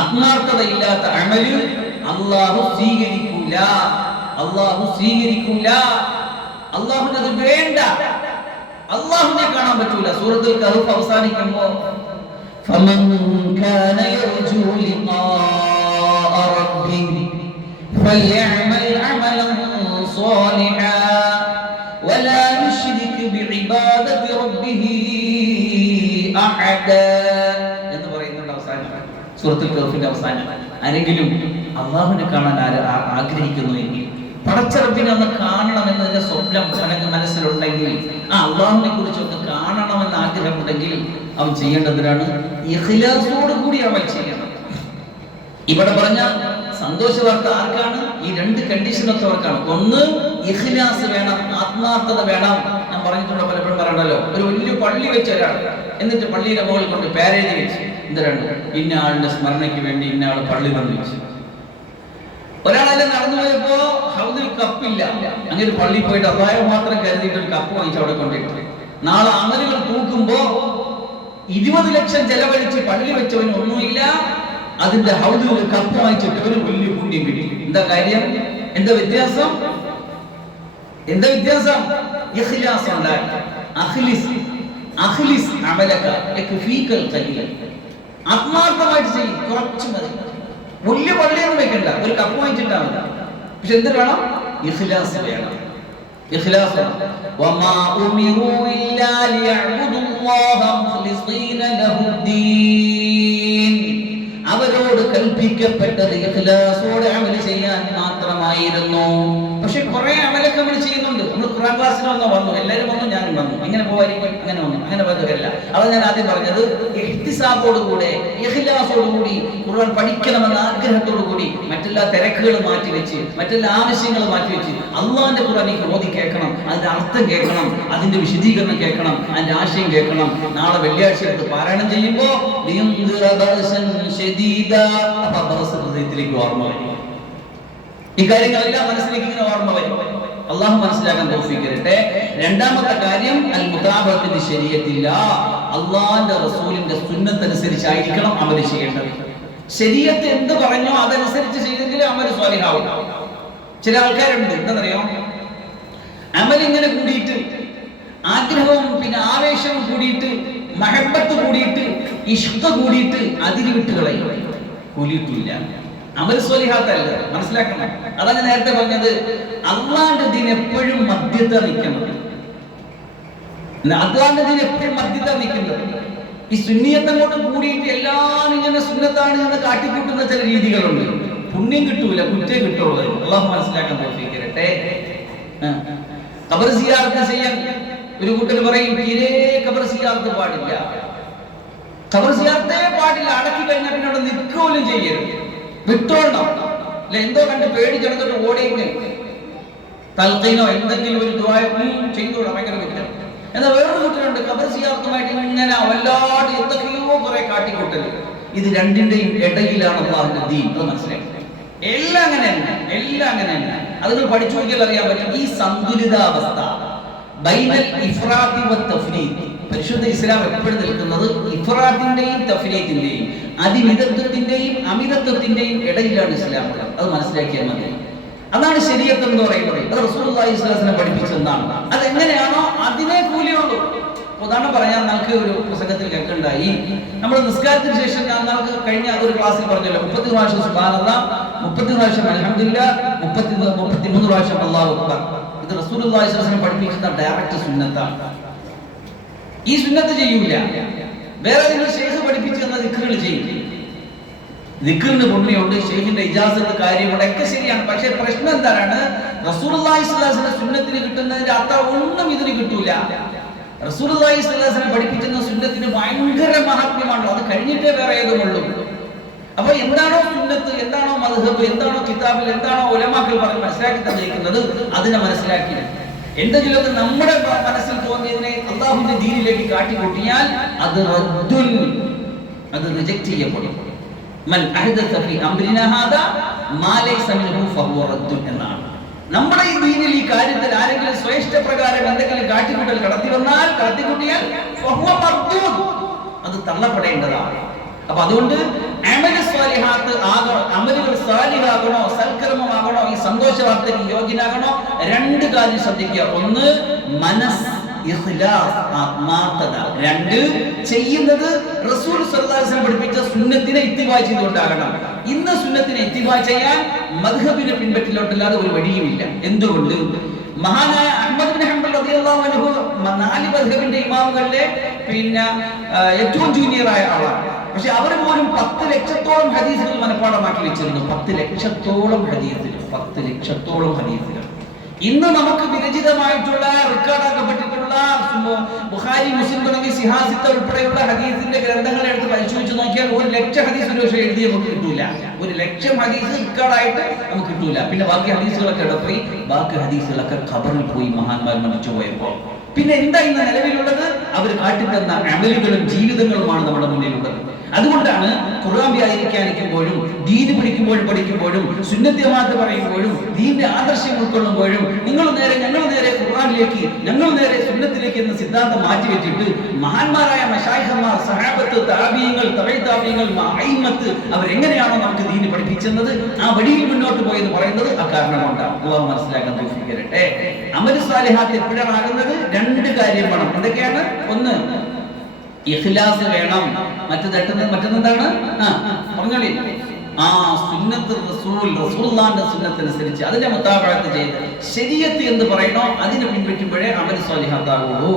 ആത്മാർത്ഥത ഇല്ലാത്ത അമല് അല്ലാഹു സ്വീകരിക്കൂല. അല്ലാഹു സ്വീകരിക്കൂല. അല്ലാഹുവിന് അത് വേണ്ട. അല്ലാഹുവിനെ കാണാൻ പറ്റൂല. സൂറത്തുൽ കഹ്ഫ് അവസാനിക്കുമ്പോൾ ഫമൻ കാന യർജു ലിഖാഅ റബ്ബിഹി ഫൽയഅമൽ അമലൻ സാലിഹാ വലാ യുശ്രിക് ബിഇബാദതി റബ്ബിഹി അഹദാ എന്ന് പറയുന്നുണ്ട് അവസാനം സൂറത്തുൽ കഹ്ഫിന്റെ അവസാനം. ആരെങ്കിലും അല്ലാഹുവിനെ കാണാൻ ആഗ്രഹിക്കുന്നു എങ്കിൽ, പടച്ചറപ്പിനെ ഒന്ന് കാണണമെന്നതിന്റെ സ്വപ്നം അവന്റെ മനസ്സിലുണ്ടെങ്കിൽ, ആ അള്ളാഹുവിനെ കുറിച്ചൊക്കെ കാണണമെന്ന് ആഗ്രഹമുണ്ടെങ്കിൽ അവൻ ചെയ്യേണ്ടതിനാണ് ഇഖ്ലാസോട് കൂടി അവൻ ചെയ്യണം. ഇവിടെ പറഞ്ഞ സന്തോഷ വാർത്ത ആർക്കാണ്? ഈ രണ്ട് കണ്ടീഷൻ ഒത്തവർക്കാണ്. ഒന്ന്, ഇഖ്ലാസ് വേണം, ആത്മാർത്ഥത വേണം. ഞാൻ പറഞ്ഞിട്ടുണ്ട്, പലപ്പോഴും പറയണല്ലോ, ഒരു വലിയ പള്ളി വെച്ച ഒരാൾ, എന്നിട്ട് പള്ളിയുടെ മുകളിൽ കൊണ്ട് പാരേജ് വെച്ച്, എന്തിനാണ്? ഇന്ന ആളുടെ സ്മരണയ്ക്ക് വേണ്ടി ഇന്ന ആൾ പള്ളി നിർമ്മിച്ചു. ഒരാളെല്ലാം നടന്നു പോയപ്പോ ഹൗദിൽ കപ്പില്ല, അങ്ങനെ പള്ളി പോയിട്ട് അപായം മാത്രം കരുതിയിട്ട് ഒരു കപ്പ് വാങ്ങിച്ച് അവിടെ കൊണ്ടിട്ട്, നാളെ അമലുകൾ തൂക്കുമ്പോ 20 ലക്ഷം ചെലവഴിച്ച് പള്ളി വെച്ചവന് ഒന്നുമില്ല, അതിന്റെ ഹൗദിൽ ഒരു കപ്പ് വാങ്ങിച്ചിട്ട് ഒരു വലിയ പുണ്യം കിട്ടി. എന്താ കാര്യം? എന്താ വ്യത്യാസം? ഇഖ്ലാസ് ഉണ്ടായി. അഖ്ലിസ് അമലക യക്ഫീകൽ ഖലീൽ. ആത്മാർത്ഥമായിട്ട് ചെയ്യും, കുറച്ച് മതി. വലിയ പള്ളിയൊന്നും വെക്കണ്ട, ഒരു കപ്പ് വാങ്ങിച്ചിട്ടാ മതി. പക്ഷെ എന്ത് വേണം? ഇഖ്ലാസ് വേണം. ഇഖ്ലാസ്. വമാ ഉമിറു ഇല്ലാ ലിയഅ്ബുദുല്ലാഹ മുഖ്ലിസീന ലഹുദ്ദീൻ. അവരോട് കൽപ്പിക്കപ്പെട്ടത് ഇഖ്ലാസോടെ അമൽ ചെയ്യാൻ മാത്രമായിരുന്നു. പക്ഷെ കുറെ അമലൊക്കെ നമ്മൾ ചെയ്യുന്നുണ്ട്. നമ്മൾ ഖുർആൻ ക്ലാസ്സിൽ വന്നു, എല്ലാവരും വന്നു, ഞാനും വന്നു. എങ്ങനെ പോകാതിരിക്കും? അങ്ങനെ വന്നു, അങ്ങനെ പറ്റുകയല്ല. അത് ഞാൻ ആദ്യം പറഞ്ഞത്, ഇഹ്തിസാബോടുകൂടെ ഇഖ്ലാസോടുകൂടി ഖുർആൻ പഠിക്കണമെന്ന ആഗ്രഹത്തോടുകൂടി മറ്റെല്ലാ തിരക്കുകളും മാറ്റിവെച്ച്, മറ്റെല്ലാ ആവശ്യങ്ങളും മാറ്റിവെച്ച് അള്ളാന്റെ ഖുർആൻ എനിക്ക് ഓതി കേൾക്കണം, അതിന്റെ അർത്ഥം കേൾക്കണം, അതിന്റെ വിശദീകരണം കേൾക്കണം, അതിന്റെ ആശയം കേൾക്കണം. നാളെ വെള്ളിയാഴ്ച എടുത്ത് പാരായണം ചെയ്യുമ്പോ ഹൃദയത്തിലേക്ക് ഓർമ്മ വരും. ഈ കാര്യങ്ങളെല്ലാം മനസ്സിലേക്ക് ഇങ്ങനെ ഓർമ്മ വരും. അള്ളാഹു മനസ്സിലാക്കാൻ തൗഫീഖ് തരട്ടെ. രണ്ടാമത്തെ കാര്യം, അൽ മുതാബഅത്ത് ശരീഅത്തില്ല. അള്ളാഹുവിന്റെ റസൂലിന്റെ സുന്നത്ത് അനുസരിച്ചായിരിക്കണം അമൽ ചെയ്യേണ്ടത്. ശരീഅത്ത് എന്ത് പറഞ്ഞോ അതനുസരിച്ച് ചെയ്തെങ്കിൽ അമൽ സ്വാലിഹാവും. ചില ആൾക്കാരുണ്ട്, എന്താണെന്നറിയോ, അമൽ ഇങ്ങനെ കൂടിയിട്ട്, ആഗ്രഹവും പിന്നെ ആവേശവും കൂടിയിട്ട്, മഹബത്ത് കൂടിയിട്ട്, ഇഷ്ക കൂടിയിട്ട് അതിരി വിട്ടുകളയും, കൂലിയിട്ടില്ല. അമൽ സ്വാലിഹാത്തല്ല, മനസ്സിലാക്കണം. അതാണ് നേരത്തെ പറഞ്ഞത്, അള്ളാന്റെ ദീൻ എപ്പോഴും മധ്യത്തെ നിൽക്കുന്നത്. അള്ളാന്റെ ദീൻ എപ്പോഴും മധ്യത്തെ നിൽക്കുന്നത്. ഈ സുന്നിയത്തങ്ങോട്ട് കൂടിയിട്ട് എല്ലാം ഇങ്ങനെ സുന്നത്താണ് എന്ന് കാട്ടിക്കൂട്ടുന്ന ചില രീതികളുണ്ട്. പുണ്യം കിട്ടൂല, കുറ്റേ കിട്ടുള്ളൂ. അള്ളാഹു മനസ്സിലാക്കാൻ തൗഫീഖ് തരട്ടെ. ഖബർ സിയാറത്ത് ചെയ്യാൻ ഒരു കൂട്ടർ പറയും, തീരെ ഖബർ സിയാറത്ത് പാടില്ല, ഖബർ സിയാറത്തേ പാടില്ല, അടക്കി കഴിഞ്ഞാൽ പിന്നെ അവിടെ നിൽക്കുകയും ചെയ്യരുത്, വിട്ടോളണം. അല്ല, എന്തോ കണ്ട് പേടിച്ചെടുത്തിട്ട് ഓടിയെങ്കിൽ തൽക്കീനോ എന്തെങ്കിലും ഒരു ദുആയോ ചെയ്തോളാം, ഭയങ്കര കുറ്റം. എന്നാൽ വേറൊരു കുറ്റമുണ്ട്, ഖബർ സിയാറത്തുമായിട്ട് ഇങ്ങനെ വല്ലാതെ എന്തൊക്കെയോ കുറെ കാട്ടിക്കൂട്ടൽ. ഇത് രണ്ടിന്റെയും ഇടയിലാണ് അല്ലാഹുവിന്റെ ദീൻ. അത് മനസ്സിലാക്കി. എല്ലാം അങ്ങനെ തന്നെ, എല്ലാം അങ്ങനെ തന്നെ. അത് നിങ്ങൾ പഠിച്ചു നോക്കിയാൽ അറിയാൻ പറ്റും. ഈ സന്തുലിതാവസ്ഥ ബൈനൽ ഇഫ്രാത്തി വ തഫ്രീത്ത്, പരിശുദ്ധ ഇസ്ലാം എപ്പോഴും നിൽക്കുന്നത് ഇഫ്രാത്തിന്റെയും തഫ്രീത്തിന്റെയും, അതിമിതത്വത്തിന്റെയും അമിതത്വത്തിന്റെയും ഇടയിലാണ് ഇസ്ലാം ഉള്ളത്. അത് മനസ്സിലാക്കിയാൽ മതി. അതാണ് ശരീഅത്ത് എന്ന് പറയുന്നത്. അത് റസൂലുള്ളാഹി സ്വല്ലല്ലാഹു അലൈഹി വസല്ലം പഠിപ്പിച്ചതാണ്. അതെങ്ങനെയാണോ അതിനെ കൂലിയുള്ളൂ. ഉദാഹരണം പറയാൻ നമുക്ക് ഒരു പ്രസംഗത്തിൽ കേൾക്കുണ്ടായി, നമ്മൾ നിസ്കാരത്തിന് ശേഷം നമുക്ക് കഴിഞ്ഞ ഒരു ക്ലാസ്സിൽ പറഞ്ഞല്ലോ, 30 പ്രാവശ്യം സുബ്ഹാനല്ലാഹ്, 30 പ്രാവശ്യം അൽഹംദുലില്ലാഹ്, 33 പ്രാവശ്യം അല്ലാഹു അക്ബർ. ഇത് റസൂലുള്ളാഹി സ്വല്ലല്ലാഹു അലൈഹി വസല്ലം പഠിപ്പിക്കുന്ന ഡയറക്റ്റ് സുന്നത്താണ്. ഈ സുന്നത്ത് ചെയ്യൂല. വേറെ നിങ്ങൾ ശൈഖ് പഠിപ്പിച്ചു തന്ന ദിക്റുകൾ ചെയ്യും. ദിക്റിന് പുണ്യമുണ്ട്, ശൈഖിന്റെ ഇജാസത്ത് കാര്യങ്ങളൊക്കെ ശരിയാണ്. പക്ഷെ പ്രശ്നം എന്താണ്? റസൂലുള്ളാഹി സ്വല്ലല്ലാഹു അലൈഹി വസല്ലം സുന്നത്തിന് കിട്ടുന്നതിന്റെ അത്ര ഒന്നും ഇതിന് കിട്ടൂല. റസൂലുള്ളാഹി സ്വല്ലല്ലാഹു അലൈഹി വസല്ലം പഠിപ്പിക്കുന്ന സുന്നത്തിന് ഭയങ്കര മഹാത്മ്യമാണ്. അത് കഴിഞ്ഞിട്ടേ വേറെ ഏതുമുള്ളൂ. അപ്പൊ എന്താണോ സുന്നത്ത്, എന്താണോ മദ്ഹബ്, എന്താണോ കിതാബിൽ, എന്താണോ ഉലമാക്കൾ പറഞ്ഞ് മനസ്സിലാക്കി തന്നിരിക്കുന്നത്, അതിനെ മനസ്സിലാക്കി എന്തെങ്കിലുമൊക്കെ നമ്മുടെ മനസ്സിൽ തോന്നിയതിനെ അല്ലാഹുവിന്റെ ദീനിലേക്ക് കാട്ടിക്കൂട്ടിയാൽ അത് റദ്ദുൻ, അത് റിജക്ട് ചെയ്യപ്പെടും. മൻ അഹ്ദസ ഫീ അംരിനാ ഹാദാ മാ ലൈസ മിൻഹു ഫഹുവ റദ്ദുൻ എന്നാണ്. നമ്മുടെ ഈ ദീനിൽ ഈ കാര്യത്തിൽ ആരെങ്കിലും സ്വയിഷ്ടപ്രകാരം എന്തെങ്കിലും കാട്ടിക്കൂട്ടൽ കടത്തിക്കൂട്ടിയാൽ ഫഹുവ മർദൂദ്, അത് തള്ളപ്പെടേണ്ടതാണ്. അപ്പൊ അതുകൊണ്ട് അമലുകൾ സാലിഹാകണോ, സൽക്കർമ്മമാകണോ, ഈ സന്തോഷ വാർത്തയ്ക്ക് യോഗ്യനാകണോ, രണ്ട് കാര്യം ശ്രദ്ധിക്കുക. ഒന്ന്, മനസ് ഇഖ്ലാസ്, ആത്മാർത്ഥത. രണ്ട്, ചെയ്യുന്നത് റസൂൽ സ്വല്ലല്ലാഹു അലൈഹി വസല്ലം പഠിപ്പിച്ച സുന്നത്തിനെ ഇത്തിബാ ചെയ്തുകൊണ്ടാകണം. ഇന്ന് സുന്നത്തിനെ ഇത്തിബാ ചെയ്യാൻ മദ്ഹബിനെ പിൻപറ്റിലോട്ടല്ലാതെ ഒരു വഴിയുമില്ല. എന്തുകൊണ്ട്? മഹാനായ അഹ്മദ് ബിൻ ഹംബൽ റളിയല്ലാഹു അൻഹു 4 മദ്ഹബിന്റെ ഇമാമുകളിലെ പിന്നെ ഏറ്റവും ജൂനിയറായ ആളാണ്. പക്ഷെ അവർ പോലും 10 ലക്ഷത്തോളം ഹദീസുകൾ മനഃപ്പാഠമാക്കി വെച്ചിരുന്നു. 10 ലക്ഷത്തോളം ഹദീസുകൾ. ഇന്ന് നമുക്ക് വിരചിതമായിട്ടുള്ള റെക്കോർഡാക്കപ്പെട്ടിട്ടുള്ള ബുഖാരി, മുസ്ലിം തുടങ്ങി സിഹാസിത്ത ഉൾപ്പെടെയുള്ള ഹദീസിന്റെ ഗ്രന്ഥങ്ങൾ എടുത്ത് പരിശോധിച്ച് നോക്കിയാൽ 1,00,000 ഹദീസ് ഒരു പക്ഷേ എഴുതി നമുക്ക് കിട്ടൂല. 1,00,000 ഹദീസ് റെക്കോർഡായിട്ട് നമുക്ക് കിട്ടൂല. പിന്നെ ബാക്കി ഹദീസുകളൊക്കെ ഇവിടെ പോയി, ബാക്കി ഹദീസുകളൊക്കെ ഖബറിൽ പോയി മഹാന്മാർ മരിച്ചു പോയപ്പോ. പിന്നെ എന്താ ഇന്ന് നിലവിലുള്ളത്? അവർ കാട്ടിത്തന്ന അമലുകളും ജീവിതങ്ങളുമാണ് നമ്മുടെ മുന്നിലുള്ളത്. അതുകൊണ്ടാണ് ഖുർആൻ വ്യാഖ്യാനിക്കുമ്പോഴും ദീന് പഠിക്കുമ്പോഴും സുന്നത്ത് ജമാഅത്ത് പറയുമ്പോഴും ദീന്റെ ആദർശം ഉൾക്കൊള്ളുമ്പോഴും ഞങ്ങൾ നേരെ ഖുർആനിലേക്ക്, ഞങ്ങൾ നേരെ സുന്നത്തിലേക്ക് എന്ന സിദ്ധാന്തം മാറ്റിവെച്ചിട്ട് മഹാന്മാരായ മശായിഖന്മാർ, സഹാബത്ത്, താബീങ്ങൾ, തബഈ താബീങ്ങൾ, അയിമ്മത്ത് അവരെങ്ങനെയാണോ നമുക്ക് ദീന് പഠിപ്പിച്ചത് ആ വഴിയിൽ മുന്നോട്ട് പോയെന്ന് പറയുന്നത് ആ കാരണം കൊണ്ടാണ്. അല്ലാഹു മനസ്സിലാക്കാൻ തൗഫീഖ് തരട്ടെ. അമൽ സാലിഹാത്ത് എപ്പോഴാണ് ആകുന്നത്? 2 കാര്യം വേണം. എന്തൊക്കെയാണ്? ഒന്ന്, ഇഖ്ലാസ് വേണം. മറ്റൊന്നെന്താണ്? പറഞ്ഞോളി. സുന്നത്ത് റസൂലുള്ളാഹിന്റെ സുന്നത്തനുസരിച്ച് അതിനെ മുതാബഅത്ത് ചെയ്ത് ശരീഅത്ത് എന്ന് പറയണോ അതിനെ പിൻപറ്റുമ്പോഴേ അമൽ സാലിഹാത്താകുള്ളൂ.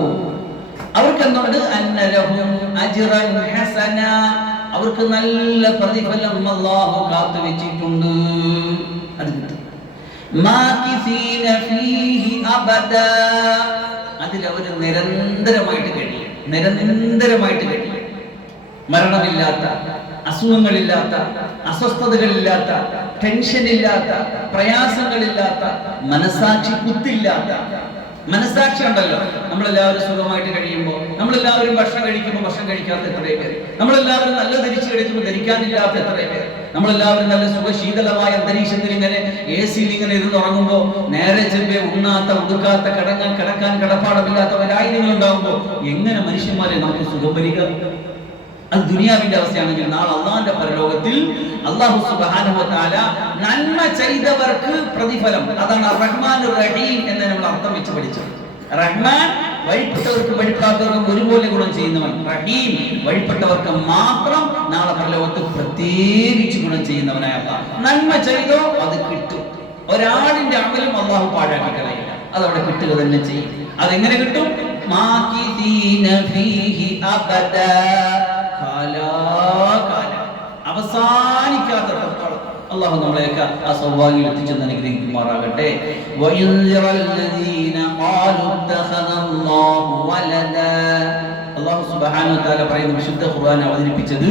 അവർക്ക് എന്തുണ്ട്? അന്നലഹും അജ്റൻ ഹസന, അവർക്ക് നല്ല പ്രതിഫലം അല്ലാഹു കാത്തുവെച്ചിട്ടുണ്ട്. അത് കിട്ടും. മാകിസീന ഫീഹി അബദാ, അതിൽ അവർ നിരന്തരമായിട്ട് കഴിയും. മരണമില്ലാത്ത, അസുഖങ്ങളില്ലാത്ത, അസ്വസ്ഥതകളില്ലാത്ത, ടെൻഷനില്ലാത്ത, പ്രയാസങ്ങളില്ലാത്ത, മനസാക്ഷി കുത്തില്ലാത്ത. മനസാക്ഷി ഉണ്ടല്ലോ, നമ്മളെല്ലാവരും സുഖമായിട്ട് കഴിയുമ്പോൾ, നമ്മളെല്ലാവരും ഭക്ഷണം കഴിക്കുമ്പോൾ ഭക്ഷണം കഴിക്കാത്ത എത്രയോ പേര്, നമ്മളെല്ലാവരും നല്ല ധരിച്ചു കഴിക്കുമ്പോൾ ധരിക്കാനില്ലാത്ത എത്രയോ പേര്, നമ്മളെല്ലാവരും നല്ല സുഖശീതളമായ അന്തരീക്ഷത്തിൽ ഇങ്ങനെ AC-യിൽ ഇങ്ങനെ ഇരുന്ന് ഉറങ്ങുമ്പോൾ നേരെ ചെമ്പേ ഉണ്ണാത്ത, ഉടുക്കാത്ത, കിടക്കാൻ കിടപ്പാടമില്ലാത്തവരായിരങ്ങൾ ഉണ്ടാകുമ്പോൾ എങ്ങനെ മനുഷ്യന്മാരെ നമുക്ക് സുഖം വരിക? അത് ദുനിയാവിന്റെ അവസ്ഥയാണെങ്കിൽ നാളെ അള്ളാഹുവിന്റെ പരലോകത്തിൽ അല്ലാഹു സുബ്ഹാനഹു വ തആല നന്മ ചെയ്തവർക്ക് പ്രതിഫലം, അതാണ് റഹ്മാൻ റഹീം എന്ന് നമ്മൾ അർത്ഥം വെച്ച് പഠിച്ചത്. റഹ്മാൻ വഴിപ്പെട്ടവർക്ക് വഴിപ്പെടാത്തവർക്കും ഒരുപോലെ ഗുണം ചെയ്യുന്നവൻ. റഹീം വഴിപ്പെട്ടവർക്ക് മാത്രം നാളെ പരലോകത്ത് പ്രത്യേകിച്ച് ഗുണം ചെയ്യുന്നവനായ അല്ലാഹ്. നന്മ ചെയ്തോ അത് കിട്ടും. ഒരാളിന്റെ അമലും അല്ലാഹു പാഴാക്കി കളയില്ല, അതവിടെ കിട്ടുക തന്നെ ചെയ്യും. അതെങ്ങനെ കിട്ടും? മാകിദീന ഫീഹി അബദാ, അവസാനിക്കാത്തടത്തോളം. അല്ലാഹു നമ്മളെയൊക്കെ ആ സൗഭാഗ്യം എത്തിച്ചെന്ന് അനുഗ്രഹിക്കുമാറാകട്ടെ. അല്ലാഹു സുബ്ഹാനഹു വ തആല പറയുന്ന വിശുദ്ധ ഖുർആൻ അവതരിപ്പിച്ചത്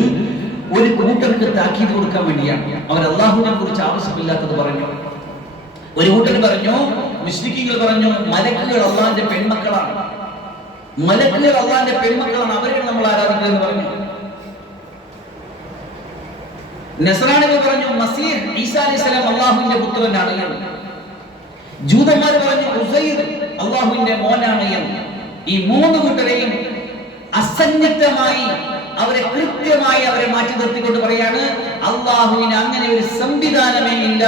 ഒരു കൂട്ടർക്ക് താക്കീത് കൊടുക്കാൻ വേണ്ടിയാണ്. അവർ അല്ലാഹുവിനെ കുറിച്ച് ആവശ്യമില്ലാത്തത് പറഞ്ഞു. ഒരു കൂട്ടർ പറഞ്ഞു, മുശ്രിക്കുകൾ പറഞ്ഞു, മലക്കുകൾ അല്ലാഹുവിന്റെ പെൺമക്കളാണ്, അവരെ നമ്മൾ ആരാധിക്കുക എന്ന് പറഞ്ഞു. നസ്രാണികൾ പറഞ്ഞു മസീഹ് ഈസാ അലൈഹിസ്സലാം അല്ലാഹുവിന്റെ പുത്രനാണ് എന്ന്. ജൂതന്മാർ പറഞ്ഞു ഉസൈർ അല്ലാഹുവിന്റെ മോനാണ് എന്ന്. ഈ 3 കൂട്ടരെയും അസന്നിഗ്ധമായി അവരെ കൃത്യമായി അവരെ മാറ്റി നിർത്തിക്കൊണ്ട് പറയാണ്, അല്ലാഹുവിന് അങ്ങനെ ഒരു സംവിധാനമേ ഇല്ല,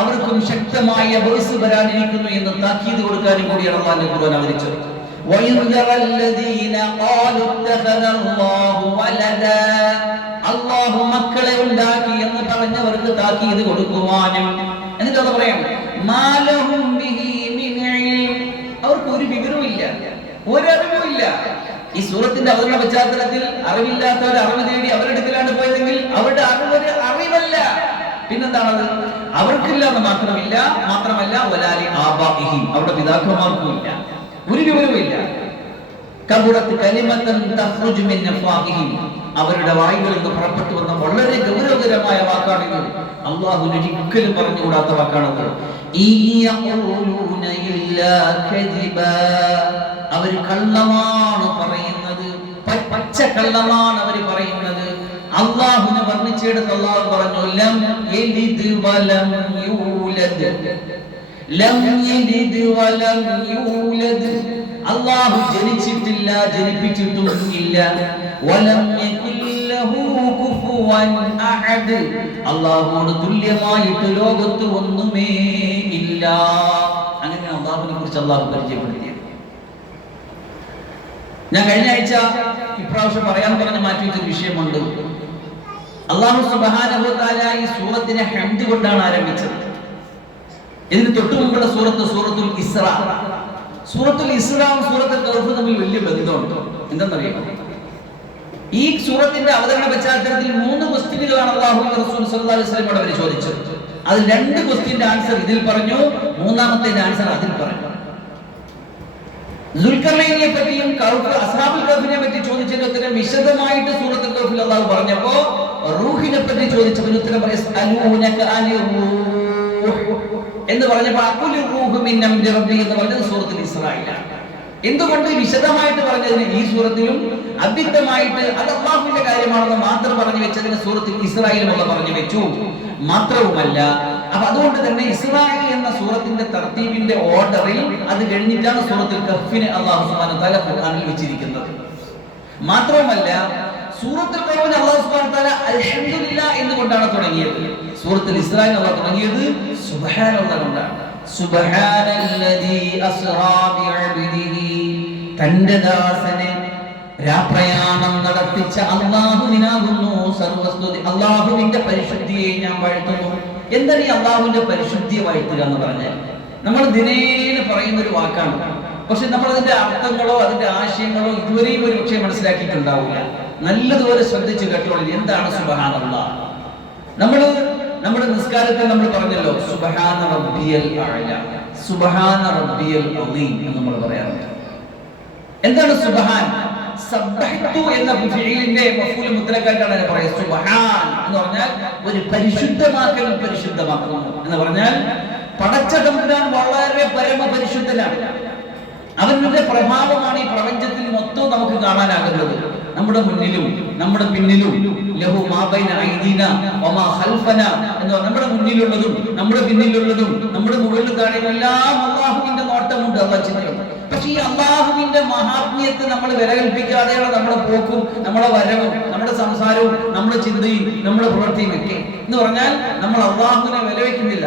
അവർക്കും ശക്തമായ ബഹുസ് വരാനിരിക്കുന്നു എന്ന് താക്കീത് കൊടുക്കാനും കൂടിയാണ് അല്ലാഹുവിന്റെ ഖുർആൻ അവതരിച്ചത്. അല്ലാഹു മക്കളെ ഉണ്ടാക്കി എന്ന് പറഞ്ഞവർക്ക് താക്കീത് കൊടുക്കുവാനും. എന്നിട്ട് അത് പറയാം, അവർക്ക് ഒരു വിവരവുമില്ല, ഒരറിവുമില്ല. ഈ സൂറത്തിന്റെ അവതരണ പശ്ചാത്തലത്തിൽ അറിവില്ലാത്തവർ അറിവ് തേടി അവരുടെ അടുക്കലാണ് പോയതെങ്കിൽ അവരുടെ അറിവല്ല, പിന്നെന്താണത്? അവർക്കില്ല എന്ന് മാത്രമല്ല വലാലി ആബാഇഹിം, അവരുടെ പിതാക്കന്മാർക്കും ഇല്ല, ഒരു വിവരവുമില്ല. കബുറത്ത് കലിമത്തൻ തഖ്റുജു മിൻ അഫ്വാഹിഹിം, അവരുടെ വായുകളിൽ നിന്ന് പുറപ്പെട്ടു വന്ന വളരെ ഗൗരവകരമായ വാക്കാണിത്. അല്ലാഹു ഒരിക്കലും പറഞ്ഞുകൂടാത്ത വാക്കാണത്. അവർ കള്ളമാണ് പറയുന്നത്, പച്ച കള്ളമാണ് അവർ പറയുന്നത്. അല്ലാഹുവിനെ വർണ്ണിച്ചെടുത്ത് അല്ലാഹു പറഞ്ഞു, ലം യലിദ് വലം യൂലദ്, ലം യലിദ് വലം യൂലദ്, അല്ലാഹു ജനിച്ചിട്ടില്ല, ജനിപ്പിച്ചിട്ടും ഇല്ല. വലം യകുൽ ലഹു കുഫുവൻ അഹദ്, അല്ലാഹുവോട് തുല്യമായിട്ട് ലോകത്ത് ഒന്നുമേ ഇല്ല. അങ്ങനെ അല്ലാഹുവിനെ കുറിച്ച് അല്ലാഹു പരിചയപ്പെടുത്തിയത്. ഞാൻ കഴിഞ്ഞ ആഴ്ച ഇപ്രാവശ്യം പറയാൻ പറഞ്ഞ് മാറ്റി വെച്ചൊരു വിഷയമുണ്ട്. അല്ലാഹു സുബ്ഹാനഹു വ തആല ഈ സൂറത്തിനെ ഹംദ് കൊണ്ടാണ് ആരംഭിച്ചത്. ഇതിന് തൊട്ടു മുമ്പുള്ള സൂറത്തുൽ ഇസ്രാ. സൂറത്തുൽ ഇസ്രാവും സൂറത്തുൽ കഹ്ഫ് തമ്മിൽ വലിയ ബന്ധമുണ്ട്. എന്താണെന്നറിയാമോ? ഈ സൂറത്തിന്റെ അവതരണ പശ്ചാത്തലത്തിൽ 3 ക്വസ്റ്റ്യനുകളാണ് അല്ലാഹുവിന്റെ റസൂൽ സല്ലല്ലാഹു അലൈഹി വസല്ലം അവർ ചോദിച്ചത്. അതിൽ 2 ക്വസ്റ്റ്യന്റെ ആൻസർ ഇതിൽ പറഞ്ഞു, മൂന്നാമത്തെ ആൻസർ അതിൽ പറഞ്ഞു. ദുൽഖർനൈനിയെ പറ്റിയും അസ്ഹാബുൽ കഹ്ഫിനെ പറ്റി ചോദിച്ചതിന് ഉത്തരം വിശദമായിട്ട് സൂറത്തുൽ കഹ്ഫിൽ അല്ലാഹു പറഞ്ഞപ്പോ റൂഹിനെ പറ്റി ചോദിച്ചതിന് ഉത്തരം എന്ന് പറഞ്ഞപ്പോ അഖുലു റൂഹു മിൻ അംരി റബ്ബി എന്ന് പറഞ്ഞത് സൂറത്തുൽ ഇസ്രായിലാണ്. എന്തുകൊണ്ട് വിശദമായിട്ട് പറഞ്ഞതിന് ഈ സൂറത്തിലും അവ്യക്തമായിട്ട് അത് അല്ലാഹുവിന്റെ കാര്യമാണെന്ന് മാത്രം പറഞ്ഞു വെച്ചതിന് സൂറത്തുൽ ഇസ്രായിലും ഒക്കെ പറഞ്ഞു വെച്ചു. മാത്രവുമല്ല, അപ്പൊ അതുകൊണ്ട് തന്നെ ഇസ്രായേൽ എന്ന സൂറത്തിന്റെ തർത്തീബിന്റെ ഓർഡറിൽ അത് കഴിഞ്ഞിട്ടാണ് സൂറത്തുൽ കഹ്ഫിനെ അല്ലാഹു സുബ്ഹാനഹു വ തആല ഖുർആനിൽ വെച്ചിരിക്കുന്നത്. മാത്രവുമല്ല, സൂറത്തുൽ കഹ്ഫിനെ അല്ലാഹു സുബ്ഹാനഹു വ തആല അൽഹംദുലില്ലാഹ് എന്നുകൊണ്ടാണ് തുടങ്ങിയത്. സൂറത്തുൽ ഇസ്രായിൽ അല്ലാഹു തുടങ്ങിയത് സുബ്ഹാനല്ലാഹ് കൊണ്ടാണ്. സുബ്ഹാനല്ലദീ അസ്റാ ബിഅബ്ദിഹി, തന്റെ ദാസനെ രാപ്രയാണം നടത്തിച്ച അല്ലാഹുവിനാകുന്നു സർവസ്തുതി. അല്ലാഹുവിന്റെ പരിശുദ്ധിയെ ഞാൻ വാഴ്ത്തുന്നു. എന്താണ് ഈ അല്ലാഹുവിന്റെ പരിശുദ്ധിയെ വാഴ്ത്തുക എന്ന് പറഞ്ഞാൽ? നമ്മൾ ദിനേന പറയുന്ന ഒരു വാക്കാണ്. പക്ഷെ നമ്മൾ അതിന്റെ അർത്ഥങ്ങളോ അതിന്റെ ആശയങ്ങളോ ഇതുവരെയും ഒരു പക്ഷേ മനസ്സിലാക്കിയിട്ടുണ്ടാവില്ല. നല്ലതുപോലെ ശ്രദ്ധിച്ചു കേട്ടോളൂ. എന്താണ് സുബ്ഹാനല്ലാഹ്? നമ്മുടെ നിസ്കാരത്തിൽ നമ്മൾ പറഞ്ഞല്ലോ സുബ്ഹാന റബ്ബിയൽ അഅല, സുബ്ഹാന റബ്ബിയൽ അളീം എന്ന് നമ്മൾ പറയാറുണ്ട്. എന്താണ് സുബ്ഹാൻ? സബ്ബഹ്തു എന്ന ഫിഇലിന്റെ മഫ്ഊൽ മുത്ലഖായിട്ടാണ് അതിനെ പറയുക. സുബ്ഹാൻ എന്ന് പറഞ്ഞാൽ ഒരു പരിശുദ്ധമാക്കൽ, പരിശുദ്ധമാക്കുന്നു എന്ന് പറഞ്ഞാൽ പടച്ച തമ്പുരാൻ വളരെ പരമപരിശുദ്ധനാണ്. അവന്റെ പ്രഭാവമാണ് ഈ പ്രപഞ്ചത്തിൽ മൊത്തം നമുക്ക് കാണാനാകുന്നത്. നമ്മുടെ മുന്നിലും നമ്മുടെ പിന്നിലും ലഹു മാ ബൈന ഐദീന വമാ ഖൽഫന എന്ന് നമ്മുടെ മുന്നിലുള്ളതും നമ്മുടെ പിന്നിലുള്ളതും നമ്മുടെ മുകളിലും താഴെയും എല്ലാം അല്ലാഹുവിന്റെ നോട്ടമുണ്ട്, അല്ലാഹു ചിന്തയുണ്ട്. പക്ഷെ ഈ അല്ലാഹുവിന്റെ മഹാത്മ്യത്തെ നമ്മൾ വിലകൽപ്പിക്കാതെയാണ് നമ്മുടെ പോക്കും നമ്മുടെ വരവും നമ്മുടെ സംസാരവും നമ്മുടെ ചിന്തയും നമ്മുടെ പ്രവൃത്തിയും ഒക്കെ എന്ന് പറഞ്ഞാൽ നമ്മൾ അല്ലാഹുവിനെ വിലവെക്കുന്നില്ല.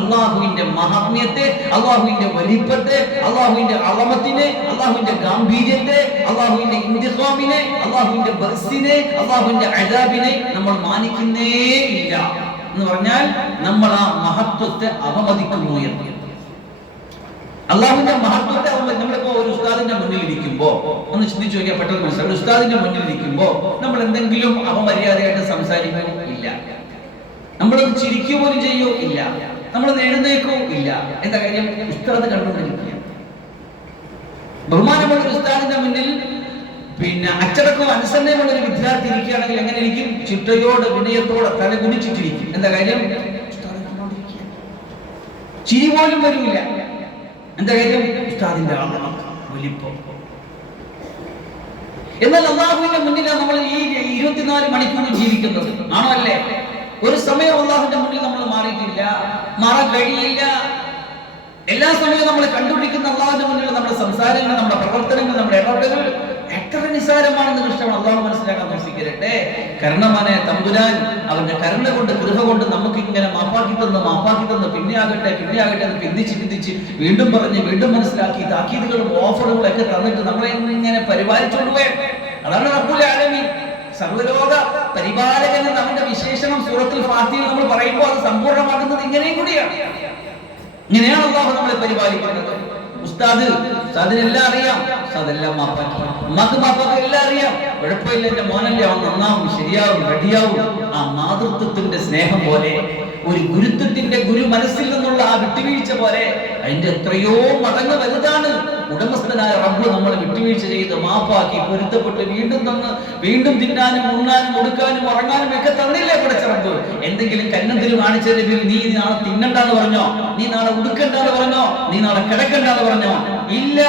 അല്ലാഹുവിന്റെ മഹാത്മ്യത്തെ, അല്ലാഹുവിന്റെ വലിപ്പത്തെ, അല്ലാഹുവിന്റെ അളമത്തിനെ, അല്ലാഹുവിന്റെ ഗാംഭീര്യത്തെ, അല്ലാഹുവിന്റെ ഇന്തിഖാമിനെ, അല്ലാഹുവിന്റെ ബർസിനെ, അല്ലാഹുവിന്റെ അദാബിനെ നമ്മൾ മാനിക്കുന്നേ ഇല്ല എന്ന് പറഞ്ഞാൽ നമ്മൾ ആ മഹത്വത്തെ അവമതിക്കുന്നു എന്ന്. അള്ളാഹുവിന്റെ മഹത്വത്തെ നമ്മളിപ്പോ ഒരു ഉസ്താദിന്റെ മുന്നിൽ ഇരിക്കുമ്പോ ഒന്ന് ചിന്തിച്ചു നോക്കിയാൽ പെട്ടെന്ന് മനസ്സിലാവും. ഒരു ഉസ്താദിന്റെ മുന്നിൽ ഇരിക്കുമ്പോ നമ്മൾ എന്തെങ്കിലും അപമര്യാദയായിട്ട് സംസാരിക്കുകയോ ഇല്ല, നമ്മളൊന്ന് ചിരിക്കുക പോലും ചെയ്യോ ഇല്ല, നമ്മളൊന്ന് എഴുന്നേക്കോ ഇല്ല. എന്താ കാര്യം? ഉസ്താദ് കണ്ടുകൊണ്ടിരിക്കുക. ബഹുമാനമുള്ള ഒരു ഉസ്താദിന്റെ മുന്നിൽ അച്ചടക്കവും അനുസരണയുമുള്ള ഒരു വിദ്യാർത്ഥി ഇരിക്കുകയാണെങ്കിൽ എങ്ങനെ ഇരിക്കും? ചിട്ടയോടെ വിനയത്തോടെ തല കുനിച്ചിട്ടിരിക്കും. എന്താ കാര്യം? ഉസ്താദ് കണ്ടുകൊണ്ടിരിക്കുക. ചിരി പോലും വരില്ല. എന്താ കാര്യം? ഉസ്താദിന്റെ വലിപ്പം. എന്നാൽ അല്ലാഹുവിന്റെ മുന്നിലാണ് നമ്മൾ ഈ 24 മണിക്കൂർ ജീവിക്കുന്നത്. ആണോ അല്ലേ? ഒരു സമയം അല്ലാഹുവിന്റെ മുന്നിൽ നമ്മൾ മാറിയിട്ടില്ല, മാറാൻ കഴിയില്ല. എല്ലാ സമയവും നമ്മൾ കണ്ടുപിടിക്കുന്ന അല്ലാഹുവിന്റെ മുന്നിൽ നമ്മുടെ സംസാരങ്ങൾ, നമ്മുടെ പ്രവർത്തനങ്ങൾ, നമ്മുടെ ഇടപെടലുകൾ എത്ര നിസ്സാരമാണെന്ന് കൃഷ്ണൻ അല്ലാഹു മനസ്സിലാക്കാൻ താമസിക്കരുട്ടെ. കരുണമാനെ തമ്പുരാൻ അവന്റെ കരുണ കൊണ്ട് കൃപ കൊണ്ട് നമുക്ക് ഇങ്ങനെ മാപ്പാക്കി തന്ന് പിന്നെ ആകട്ടെ എന്ന് പിന്തിച്ച് വീണ്ടും പറഞ്ഞ് വീണ്ടും മനസ്സിലാക്കി താക്കീതുകളും ഓഫറുകളും ഒക്കെ തന്നിട്ട് നമ്മളെ ഇങ്ങനെ പരിപാലിച്ചുകൊണ്ടുപോയ അതാണ് റബ്ബുൽ ആലമീൻ, സർവ്വലോക പരിപാലകൻ എന്ന അവന്റെ വിശേഷണം സൂറത്തുൽ ഫാത്തിഹയിൽ നമ്മൾ പറയുമ്പോൾ അത് സമ്പൂർണ്ണമാകുന്നത് ഇങ്ങനെയും കൂടിയാണ്. ഇങ്ങനെയാണ് അല്ലാഹു നമ്മളെ പരിപാലിക്കുന്നത്. ഉസ്താദിനെല്ലാം അറിയാം, ഉസ്താദെല്ലാം മാപ്പാക്കി. ഉമ്മാക്ക് മാപ്പാക്ക് എല്ലാം അറിയാം, കുഴപ്പമില്ല, എന്റെ മോനല്ലേ, അവൻ നന്നാവും, ശരിയാവും, റെഡിയാവും. ആ മാതൃത്വത്തിന്റെ സ്നേഹം പോലെ, ഒരു ഗുരുത്വത്തിന്റെ ഗുരു മനസ്സിൽ നിന്നുള്ള ആ വിട്ടുവീഴ്ച പോലെ അതിന്റെ എത്രയോ മടങ്ങ് വലുതാണ്. ഉടമസ്ഥനായ റബ്ബ് നമ്മൾ വിട്ടുവീഴ്ച ചെയ്ത് മാപ്പാക്കി പൊരുത്തപ്പെട്ട് വീണ്ടും തന്ന് വീണ്ടും തിന്നാനും ഉണ്ണാനും കൊടുക്കാനും ഉറങ്ങാനും ഒക്കെ തന്നില്ലേ പടച്ച റബ്ബ്? എന്തെങ്കിലും കന്നെന്തെങ്കിലും കാണിച്ചതിന്റെ പേരിൽ നീ നാളെ തിന്നണ്ടെന്ന് പറഞ്ഞോ? നീ നാളെ ഉടുക്കണ്ടെന്ന് പറഞ്ഞോ? നീ നാളെ കിടക്കണ്ടെന്ന് പറഞ്ഞോ? ഇല്ല.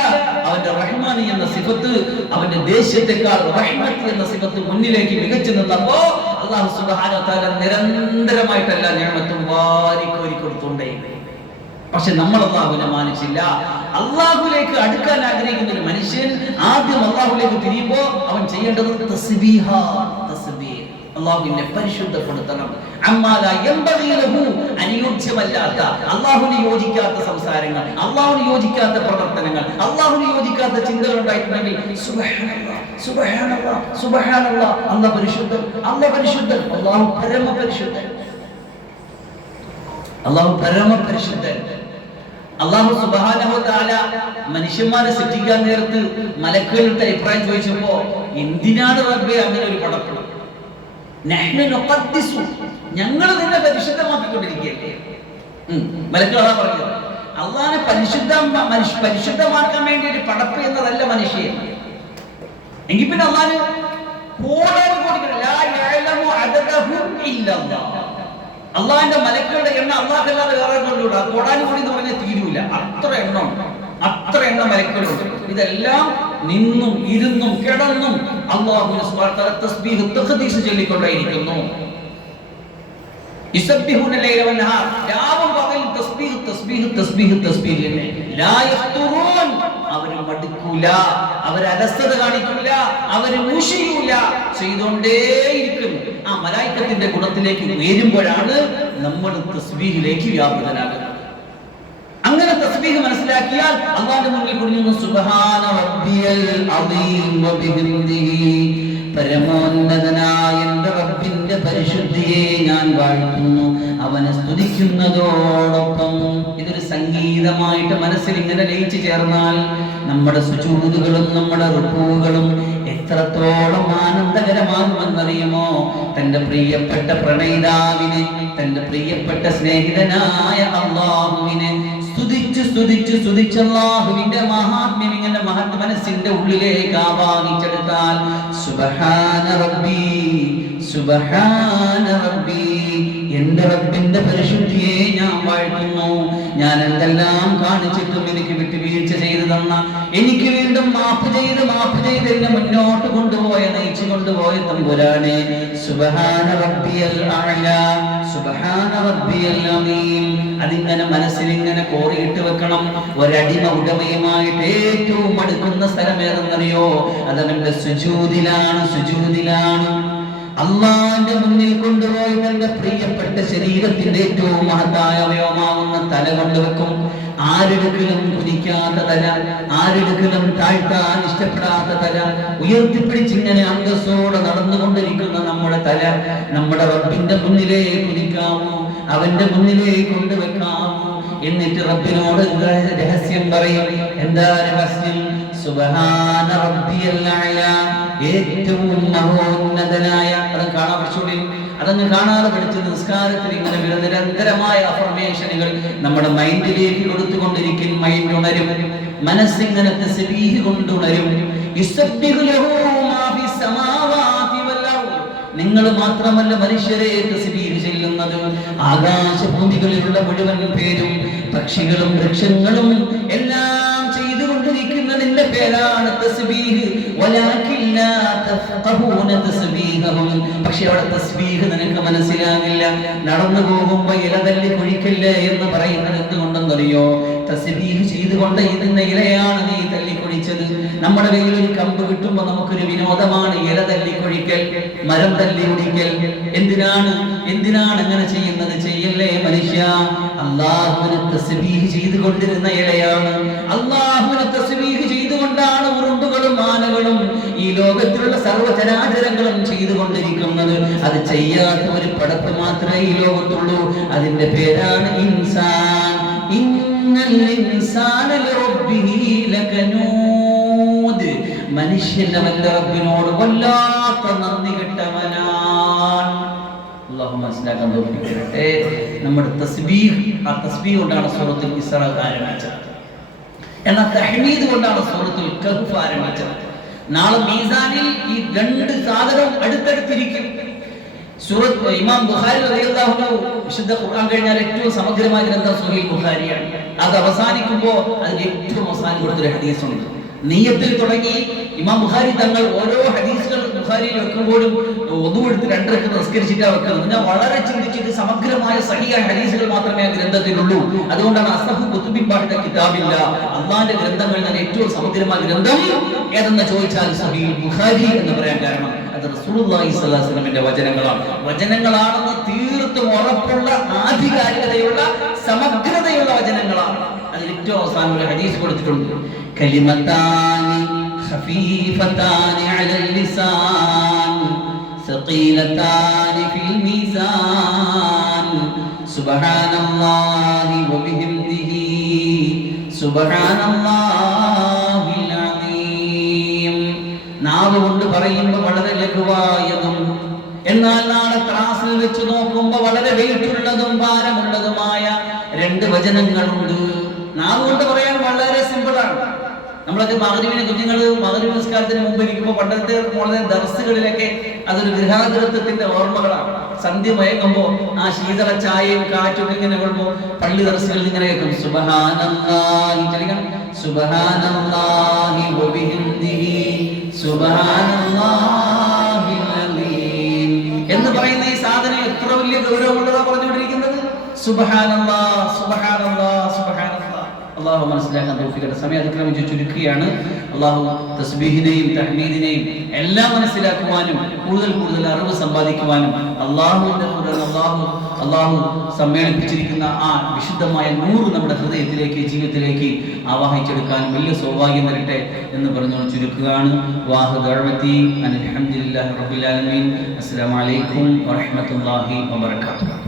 അവന്റെ റഹ്മാനി എന്ന സിഫത്ത്, അവന്റെ ദേഷ്യത്തെക്കാൾ റഹ്മത്ത് എന്ന സിഫത്ത് മുന്നിലേക്ക് മികച്ചു നിന്നപ്പോ അല്ലാഹു സുബ്ഹാനഹു വ തആല നിരന്തരമായിട്ടല്ല നിഅമത്തും വാരിക്കോരി കൊടുത്തുകൊണ്ടേ. പക്ഷെ നമ്മൾ അല്ലാഹുവിനെ മാനിച്ചില്ല. അല്ലാഹുവിലേക്ക് അടുക്കാൻ ആഗ്രഹിക്കുന്ന ഒരു മനുഷ്യൻ ആദ്യം അല്ലാഹുവിലേക്ക് തിരിയുമ്പോൾ അവൻ ചെയ്യേണ്ടത് തസ്ബീഹ്, അല്ലാഹുവിനെ പരിശുദ്ധപ്പെടുത്തണം. അനുയോജ്യമല്ലാത്ത, അല്ലാഹുവിന് യോജിക്കാത്ത സംസാരങ്ങൾ, അല്ലാഹുവിന് യോജിക്കാത്ത പ്രവർത്തനങ്ങൾ, അല്ലാഹുവിന് യോജിക്കാത്ത ചിന്തകൾ ഉണ്ടായിട്ടുണ്ടെങ്കിൽ സുബ്ഹാനല്ലാഹ് സുബ്ഹാനല്ലാഹ് സുബ്ഹാനല്ലാഹ്, അല്ലാഹു പരിശുദ്ധൻ, അല്ലാഹു പരിശുദ്ധൻ, അല്ലാഹു പരമപരിശുദ്ധൻ, അല്ലാഹു പരമപരിശുദ്ധൻ. അല്ലാഹു സുബ്ഹാനഹു വ തആല മനുഷ്യന്മാരെ സൃഷ്ടിക്കാൻ നേരത്ത് മലക്കുകളുടെ അഭിപ്രായം ചോദിച്ചപ്പോ എന്തിനാണ് റബ്ബേ അങ്ങനെ ഒരു പടപ്പ്? ഞങ്ങൾ നിന്നെ പരിശുദ്ധമാക്കിക്കൊണ്ടിരിക്കുകയല്ലേ. മലക്കുകളാ പറഞ്ഞത്. അള്ളാഹനെ പരിശുദ്ധമാക്കാൻ വേണ്ടി ഒരു പടപ്പ് എന്നതല്ല മനുഷ്യൻ. എങ്കിൽ പിന്നെ അള്ളാഹ് അള്ളാഹിന്റെ മലക്കുകളുടെ എണ്ണം അള്ളാഹല്ലാതെ വേറെ കൊണ്ടുകൂടാ. കോടാനുകൂടി എന്ന് പറഞ്ഞാൽ തീരൂല. അത്ര എണ്ണം മലക്കുകളുണ്ട്. ഇതെല്ലാം നിന്നും ഇരുന്നും കിടന്നും അള്ളാഹുവിനെ സുബ്ഹാനഹു വ തആല തസ്ബീഹ് തഖ്ദീസ് ചൊല്ലിക്കൊണ്ടേയിരിക്കുന്നു. യുസബ്ബിഹൂന ലൈല വന്നഹാർ, രാവും പകലും തസ്ബീഹ് തസ്ബീഹ് തസ്ബീഹ് തസ്ബീഹ് തന്നെ. ലാ യഫ്തുറൂൻ, അവർ മടുക്കൂല, അവർ അലസത കാണിക്കൂല, അവർ മുഷിയൂല, ചെയ്തുകൊണ്ടേയിരിക്കും. ആ മലായിക്കത്തിന്റെ ഗുണത്തിലേക്ക് ഉയരുമ്പോഴാണ് നമ്മൾ തസ്ബീഹിലേക്ക് വ്യാപൃതനാകുന്നത്. അങ്ങനെ തസ്ബീഹ് മനസ്സിലാക്കിയാൽ അല്ലാഹുവിന്റെ മുന്നിൽ കുനിഞ്ഞു സുബ്ഹാന റബ്ബിയൽ അദീം വബിഹംദിഹി, പരമോന്നതനായ എൻ്റെ റബ്ബിന്റെ പരിശുദ്ധിയെ ഞാൻ വാഴ്ത്തുന്നു, അവനെ സ്തുതിക്കുന്നതോടൊപ്പം. ഇതൊരു സംഗീതമായിട്ട് മനസ്സിൽ ഇങ്ങനെ ലയിച്ചു ചേർന്നാൽ നമ്മുടെ സുജൂദുകളും നമ്മുടെ റുകൂകളും എത്രത്തോളം ആനന്ദകരമാകുമെന്നറിയുമോ? തന്റെ പ്രിയപ്പെട്ട പ്രണയിതാവിനെ, തന്റെ പ്രിയപ്പെട്ട സ്നേഹിതനായ അല്ലാഹുവിനെ സ്തുതിച്ച് അല്ലാഹുവിന്റെ മഹാത്മ്യം ഇങ്ങനെ മനസ്സിന്റെ ഉള്ളിലേക്ക് ആവാഹിച്ചെടുത്താൽ സുബ്ഹാന റബ്ബി സുബ്ഹാന റബ്ബി, എന്റെ റബ്ബിന്റെ പരിശുദ്ധിയെ ഞാൻ വാഴ്ത്തുന്നു. ഞാൻ എന്തെല്ലാം കാണിച്ചിട്ടും എനിക്ക് വിട്ടുവീഴ്ച ചെയ്തു തന്ന, എനിക്ക് വീണ്ടും മാഫ് ചെയ്ത് എന്നെ മുന്നോട്ട് കൊണ്ടുപോയ, നയിച്ചു കൊണ്ടുപോയ തമ്പുരാനെ, സുബ്ഹാന റബ്ബിയൽ അഅല സുബ്ഹാന റബ്ബിയൽ അദീം. അതിങ്ങനെ മനസ്സിൽ ഇങ്ങനെ കോറിയിട്ട് വെക്കണം. ഒരടിമ ഉടമയുമായിട്ട് ഏറ്റവും അടുക്കുന്ന സ്ഥലം ഏതെന്നറിയോ? അതവന്റെ സുജൂദിലാണ്. അള്ളാന്റെ മുന്നിൽ കൊണ്ടുപോയി തന്റെ പ്രിയപ്പെട്ട ശരീരത്തിന്റെ ഏറ്റവും മഹത്തായ അവയവമാവുന്ന തല കൊണ്ടുവെക്കും. ആരെടുക്കലും കുനിക്കാത്ത തല, ആരെടുക്കലും താഴ്ത്താൻ ഇഷ്ടപ്പെടാത്ത തല, ഉയർത്തിപ്പിടിച്ചിങ്ങനെ അന്തസ്സോടെ നടന്നുകൊണ്ടിരിക്കുന്ന നമ്മുടെ തല നമ്മുടെ റബ്ബിന്റെ മുന്നിലേക്ക് കുനിക്കാമോ? അവന്റെ മുന്നിലേക്ക് കൊണ്ടുവെക്കാമോ? എന്നിട്ട് റബ്ബിനോട് രഹസ്യം പറയും. എന്താ രഹസ്യം? സുബ്ഹാന റബ്ബിയൽ അഅല, ഏറ്റവും മഹോന്നതനായ. അത് കാണാൻ പഠിച്ചോളി. അതങ്ങ് കാണാതെ പഠിച്ച് നിസ്കാരത്തിൽ ഇങ്ങനെ നിരന്തരമായ അഫർമേഷനുകൾ നമ്മുടെ മൈൻഡിലേക്ക് കൊടുത്തുകൊണ്ടിരിക്കും. മൈൻഡ് ഉണരും, മനസ്സിങ്ങനെ തസ്ബീഹ് കൊണ്ടുണരും. യുസബ്ബിഹു ലഹു മാ ഫിസ് സമാവാതി വൽ അർദ്, നിങ്ങൾ മാത്രമല്ല മനുഷ്യരെ തസ്ബീഹ് ചെല്ലുന്നത് ആകാശഭൂമികളിലുള്ള മുഴുവൻ പേരും, പക്ഷികളും വൃക്ഷങ്ങളും എല്ലാം ചെയ്തുകൊണ്ടിരിക്കുന്നതിന്റെ പേരാണ് തസ്ബീഹ്. വലാകിൻ ലാ തഫഖഹൂന തസ്ബീഹഹും, പക്ഷേ അവിടെ തസ്ബീഹ് നിനക്ക് മനസ്സിലാകില്ല. നടന്നു പോകുമ്പോൾ ഇല തല്ലി കുഴിക്കല്ലേ എന്ന് പറയുന്നത് എന്തുകൊണ്ടെന്നറിയോ? തസ്ബീഹ് ചെയ്തുകൊണ്ട് ഇരുന്ന ഇലയാണ് നീ തല്ലിക്കൊഴിച്ചത്. നമ്മുടെ കയ്യിൽ ഒരു കമ്പ് കിട്ടുമ്പോൾ നമുക്കൊരു വിനോദമാണ് ഇല തല്ലിക്കൊഴിക്കൽ, മരം തല്ലി ഒടിക്കൽ. എന്തിനാണ് അങ്ങനെ ചെയ്യുന്നത്? ചെയ്യല്ലേ മനുഷ്യ. അല്ലാഹുവിനെ തസ്ബീഹ് ചെയ്തുകൊണ്ടിരുന്ന ഇലയാണ്. അല്ലാഹുവിനെ തസ്ബീഹ് ചെയ്തുകൊണ്ടാണ് ഉറുമ്പുകളും ആനകളും ഈ ലോകത്തിലുള്ള സർവ്വചരാചരങ്ങളും ചെയ്തുകൊണ്ടിരിക്കുന്നത്. അത് ചെയ്യാത്ത ഒരു പടപ്പ് മാത്രമേ ഈ ലോകത്തുള്ളൂ. അതിന്റെ പേരാണ് ഇൻസാൻ. ഇന്നൽ ഇൻസാന ലിറബ്ബിഹി ലകനൂദ്, മനുഷ്യൻ അവന്റെ റബ്ബിനോട് വല്ലാത്ത നന്ദി കെട്ടവനാണ്. അല്ലാഹു മനസ്സിലാക്കാൻ തോന്നിക്കട്ടെ. നമ്മുടെ തസ്ബീഹ്, ആ തസ്ബീഹ് കൊണ്ടാണ് സൂറത്തുൽ ഇസ്റാ ആരംഭിച്ചത്. എന്നാൽ തഹ്മീദ് കൊണ്ടാണ് സൂറത്തുൽ കഹ്ഫ് ആരംഭിച്ചത്. നാളെ മീസാനിൽ ഈ രണ്ട് സാധനവും അടുത്തടുത്തിരിക്കും. സൂറത്ത് ഇമാം ബുഖാരി റളിയല്ലാഹു അൻഹു വിശുദ്ധ ഖുർആൻ കഴിഞ്ഞാൽ ഏറ്റവും സമഗ്രമായ ഗ്രന്ഥം സ്വഹീഹ് ബുഖാരിയാണ്. അത് അവസാനിക്കുമ്പോൾ അതിൽ ഏറ്റവും അവസാനം കൊടുത്തൊരു ഹദീസുണ്ട്. നിയ്യത്തിൽ തുടങ്ങി ഇമാം ബുഖാരി തങ്ങൾ ഓരോ ഹദീസുകൾ ബുഖാരിയിൽ വെക്കുമ്പോഴും ഒന്നു എടുത്ത് രണ്ടരക്ക് നിസ്കരിച്ചിട്ടാണ് വെക്കുന്നത്. ഞാൻ വളരെ ചിന്തിച്ചിട്ട് സമഗ്രമായ സഹിയായ ഹദീസുകൾ മാത്രമേ ആ ഗ്രന്ഥത്തിലുള്ളൂ. അതുകൊണ്ടാണ് അസ്ഹഹു കുതുബിൻ ബഅദ കിതാബില്ല, അള്ളാന്റെ ഗ്രന്ഥങ്ങളിൽ നിന്ന് ഏറ്റവും സമഗ്രമായ ഗ്രന്ഥം ഏതെന്ന് ചോദിച്ചാൽ സഹീഹ് ബുഖാരി എന്ന് പറയാൻ കാരണം അത് റസൂലുള്ളാഹി സ്വല്ലല്ലാഹു അലൈഹി വസല്ലമയുടെ വചനങ്ങളാണെന്ന് തീർത്തും ഉറപ്പുള്ള ആധികാരികതയുള്ള സമഗ്രതയുള്ള വചനങ്ങളാണ്. അതിൽ ഏറ്റവും അവസാനം ഒരു ഹദീസ് കൊടുത്തിട്ടുണ്ട്. കലിമതാനി ഖഫീഫതാനി അലൽ ലിസാൻ സഖീലതാനി ഫിൽ മീസാൻ സുബ്ഹാനല്ലാഹി വബിഹംദിഹി സുബ്ഹാനല്ലാഹിൽ അദീം. നാവ് കൊണ്ട് പറയുമ്പോൾ വളരെ ലഘുവായതും എന്നാൽ നാളെ ക്ലാസ്സിൽ വെച്ച് നോക്കുമ്പോൾ വളരെ വെയിറ്റുള്ളതും ഭാരമുള്ളതുമായ 2 വചനങ്ങളുണ്ട്. നാവ് കൊണ്ട് പറയാൻ വളരെ സിമ്പിളാണ്. നമ്മളൊക്കെ മഗ്‌രിബിന് കുഞ്ഞുങ്ങൾ മഗ്‌രിബ് നിസ്കാരത്തിന് മുമ്പ് ഇരിക്കുമ്പോൾ പണ്ടത്തെ മോളെ ദർസുകളിലൊക്കെ അതൊരു ഗൃഹാതുരത്വത്തിന്റെ ഓർമ്മകളാണ്. സന്ധ്യ മയങ്ങുമ്പോൾ ആ ശീതള ചായയും കാറ്റും ഇങ്ങനെ കൊള്ളുമ്പോൾ പള്ളി ദർസുകളിൽ ഇങ്ങനെ കേൾക്കും സുബ്ഹാനല്ലാഹി ചൊല്ലിക്കണം, സുബ്ഹാനല്ലാഹി വബിഹംദിഹി സുബ്ഹാനല്ലാഹിൽ അലീം എന്ന് പറയുന്ന ഈ സാധനം എത്ര വലിയ ഗൗരവമുള്ളതാ പറഞ്ഞുകൊണ്ടിരിക്കുന്നത്. സുബ്ഹാനല്ലാഹ് സുബ്ഹാനല്ലാഹ് സുബ്ഹാനല്ലാഹ്. അള്ളാഹു മനസ്സിലാക്കാൻ തൗഫീഖ്. സമയം അതിക്രമിച്ച് ചുരുക്കുകയാണ്. അള്ളാഹു തസ്ബീഹിനെയും തഹ്മീദിനെയും എല്ലാം മനസ്സിലാക്കുവാനും കൂടുതൽ അറിവ് സമ്പാദിക്കുവാനും അള്ളാഹു സമ്മേളിപ്പിച്ചിരിക്കുന്ന ആ വിശുദ്ധമായ നൂറ് നമ്മുടെ ഹൃദയത്തിലേക്ക് ജീവിതത്തിലേക്ക് ആവാഹിച്ചെടുക്കാനും വലിയ സൗഭാഗ്യം തരട്ടെ എന്ന് പറഞ്ഞുകൊണ്ട് ചുരുക്കുകയാണ്. അൽഹംദുലില്ലാഹി റബ്ബിൽ ആലമീൻ. അസ്സലാമു അലൈക്കും വറഹ്മത്തുള്ളാഹി വബറകാതുഹു.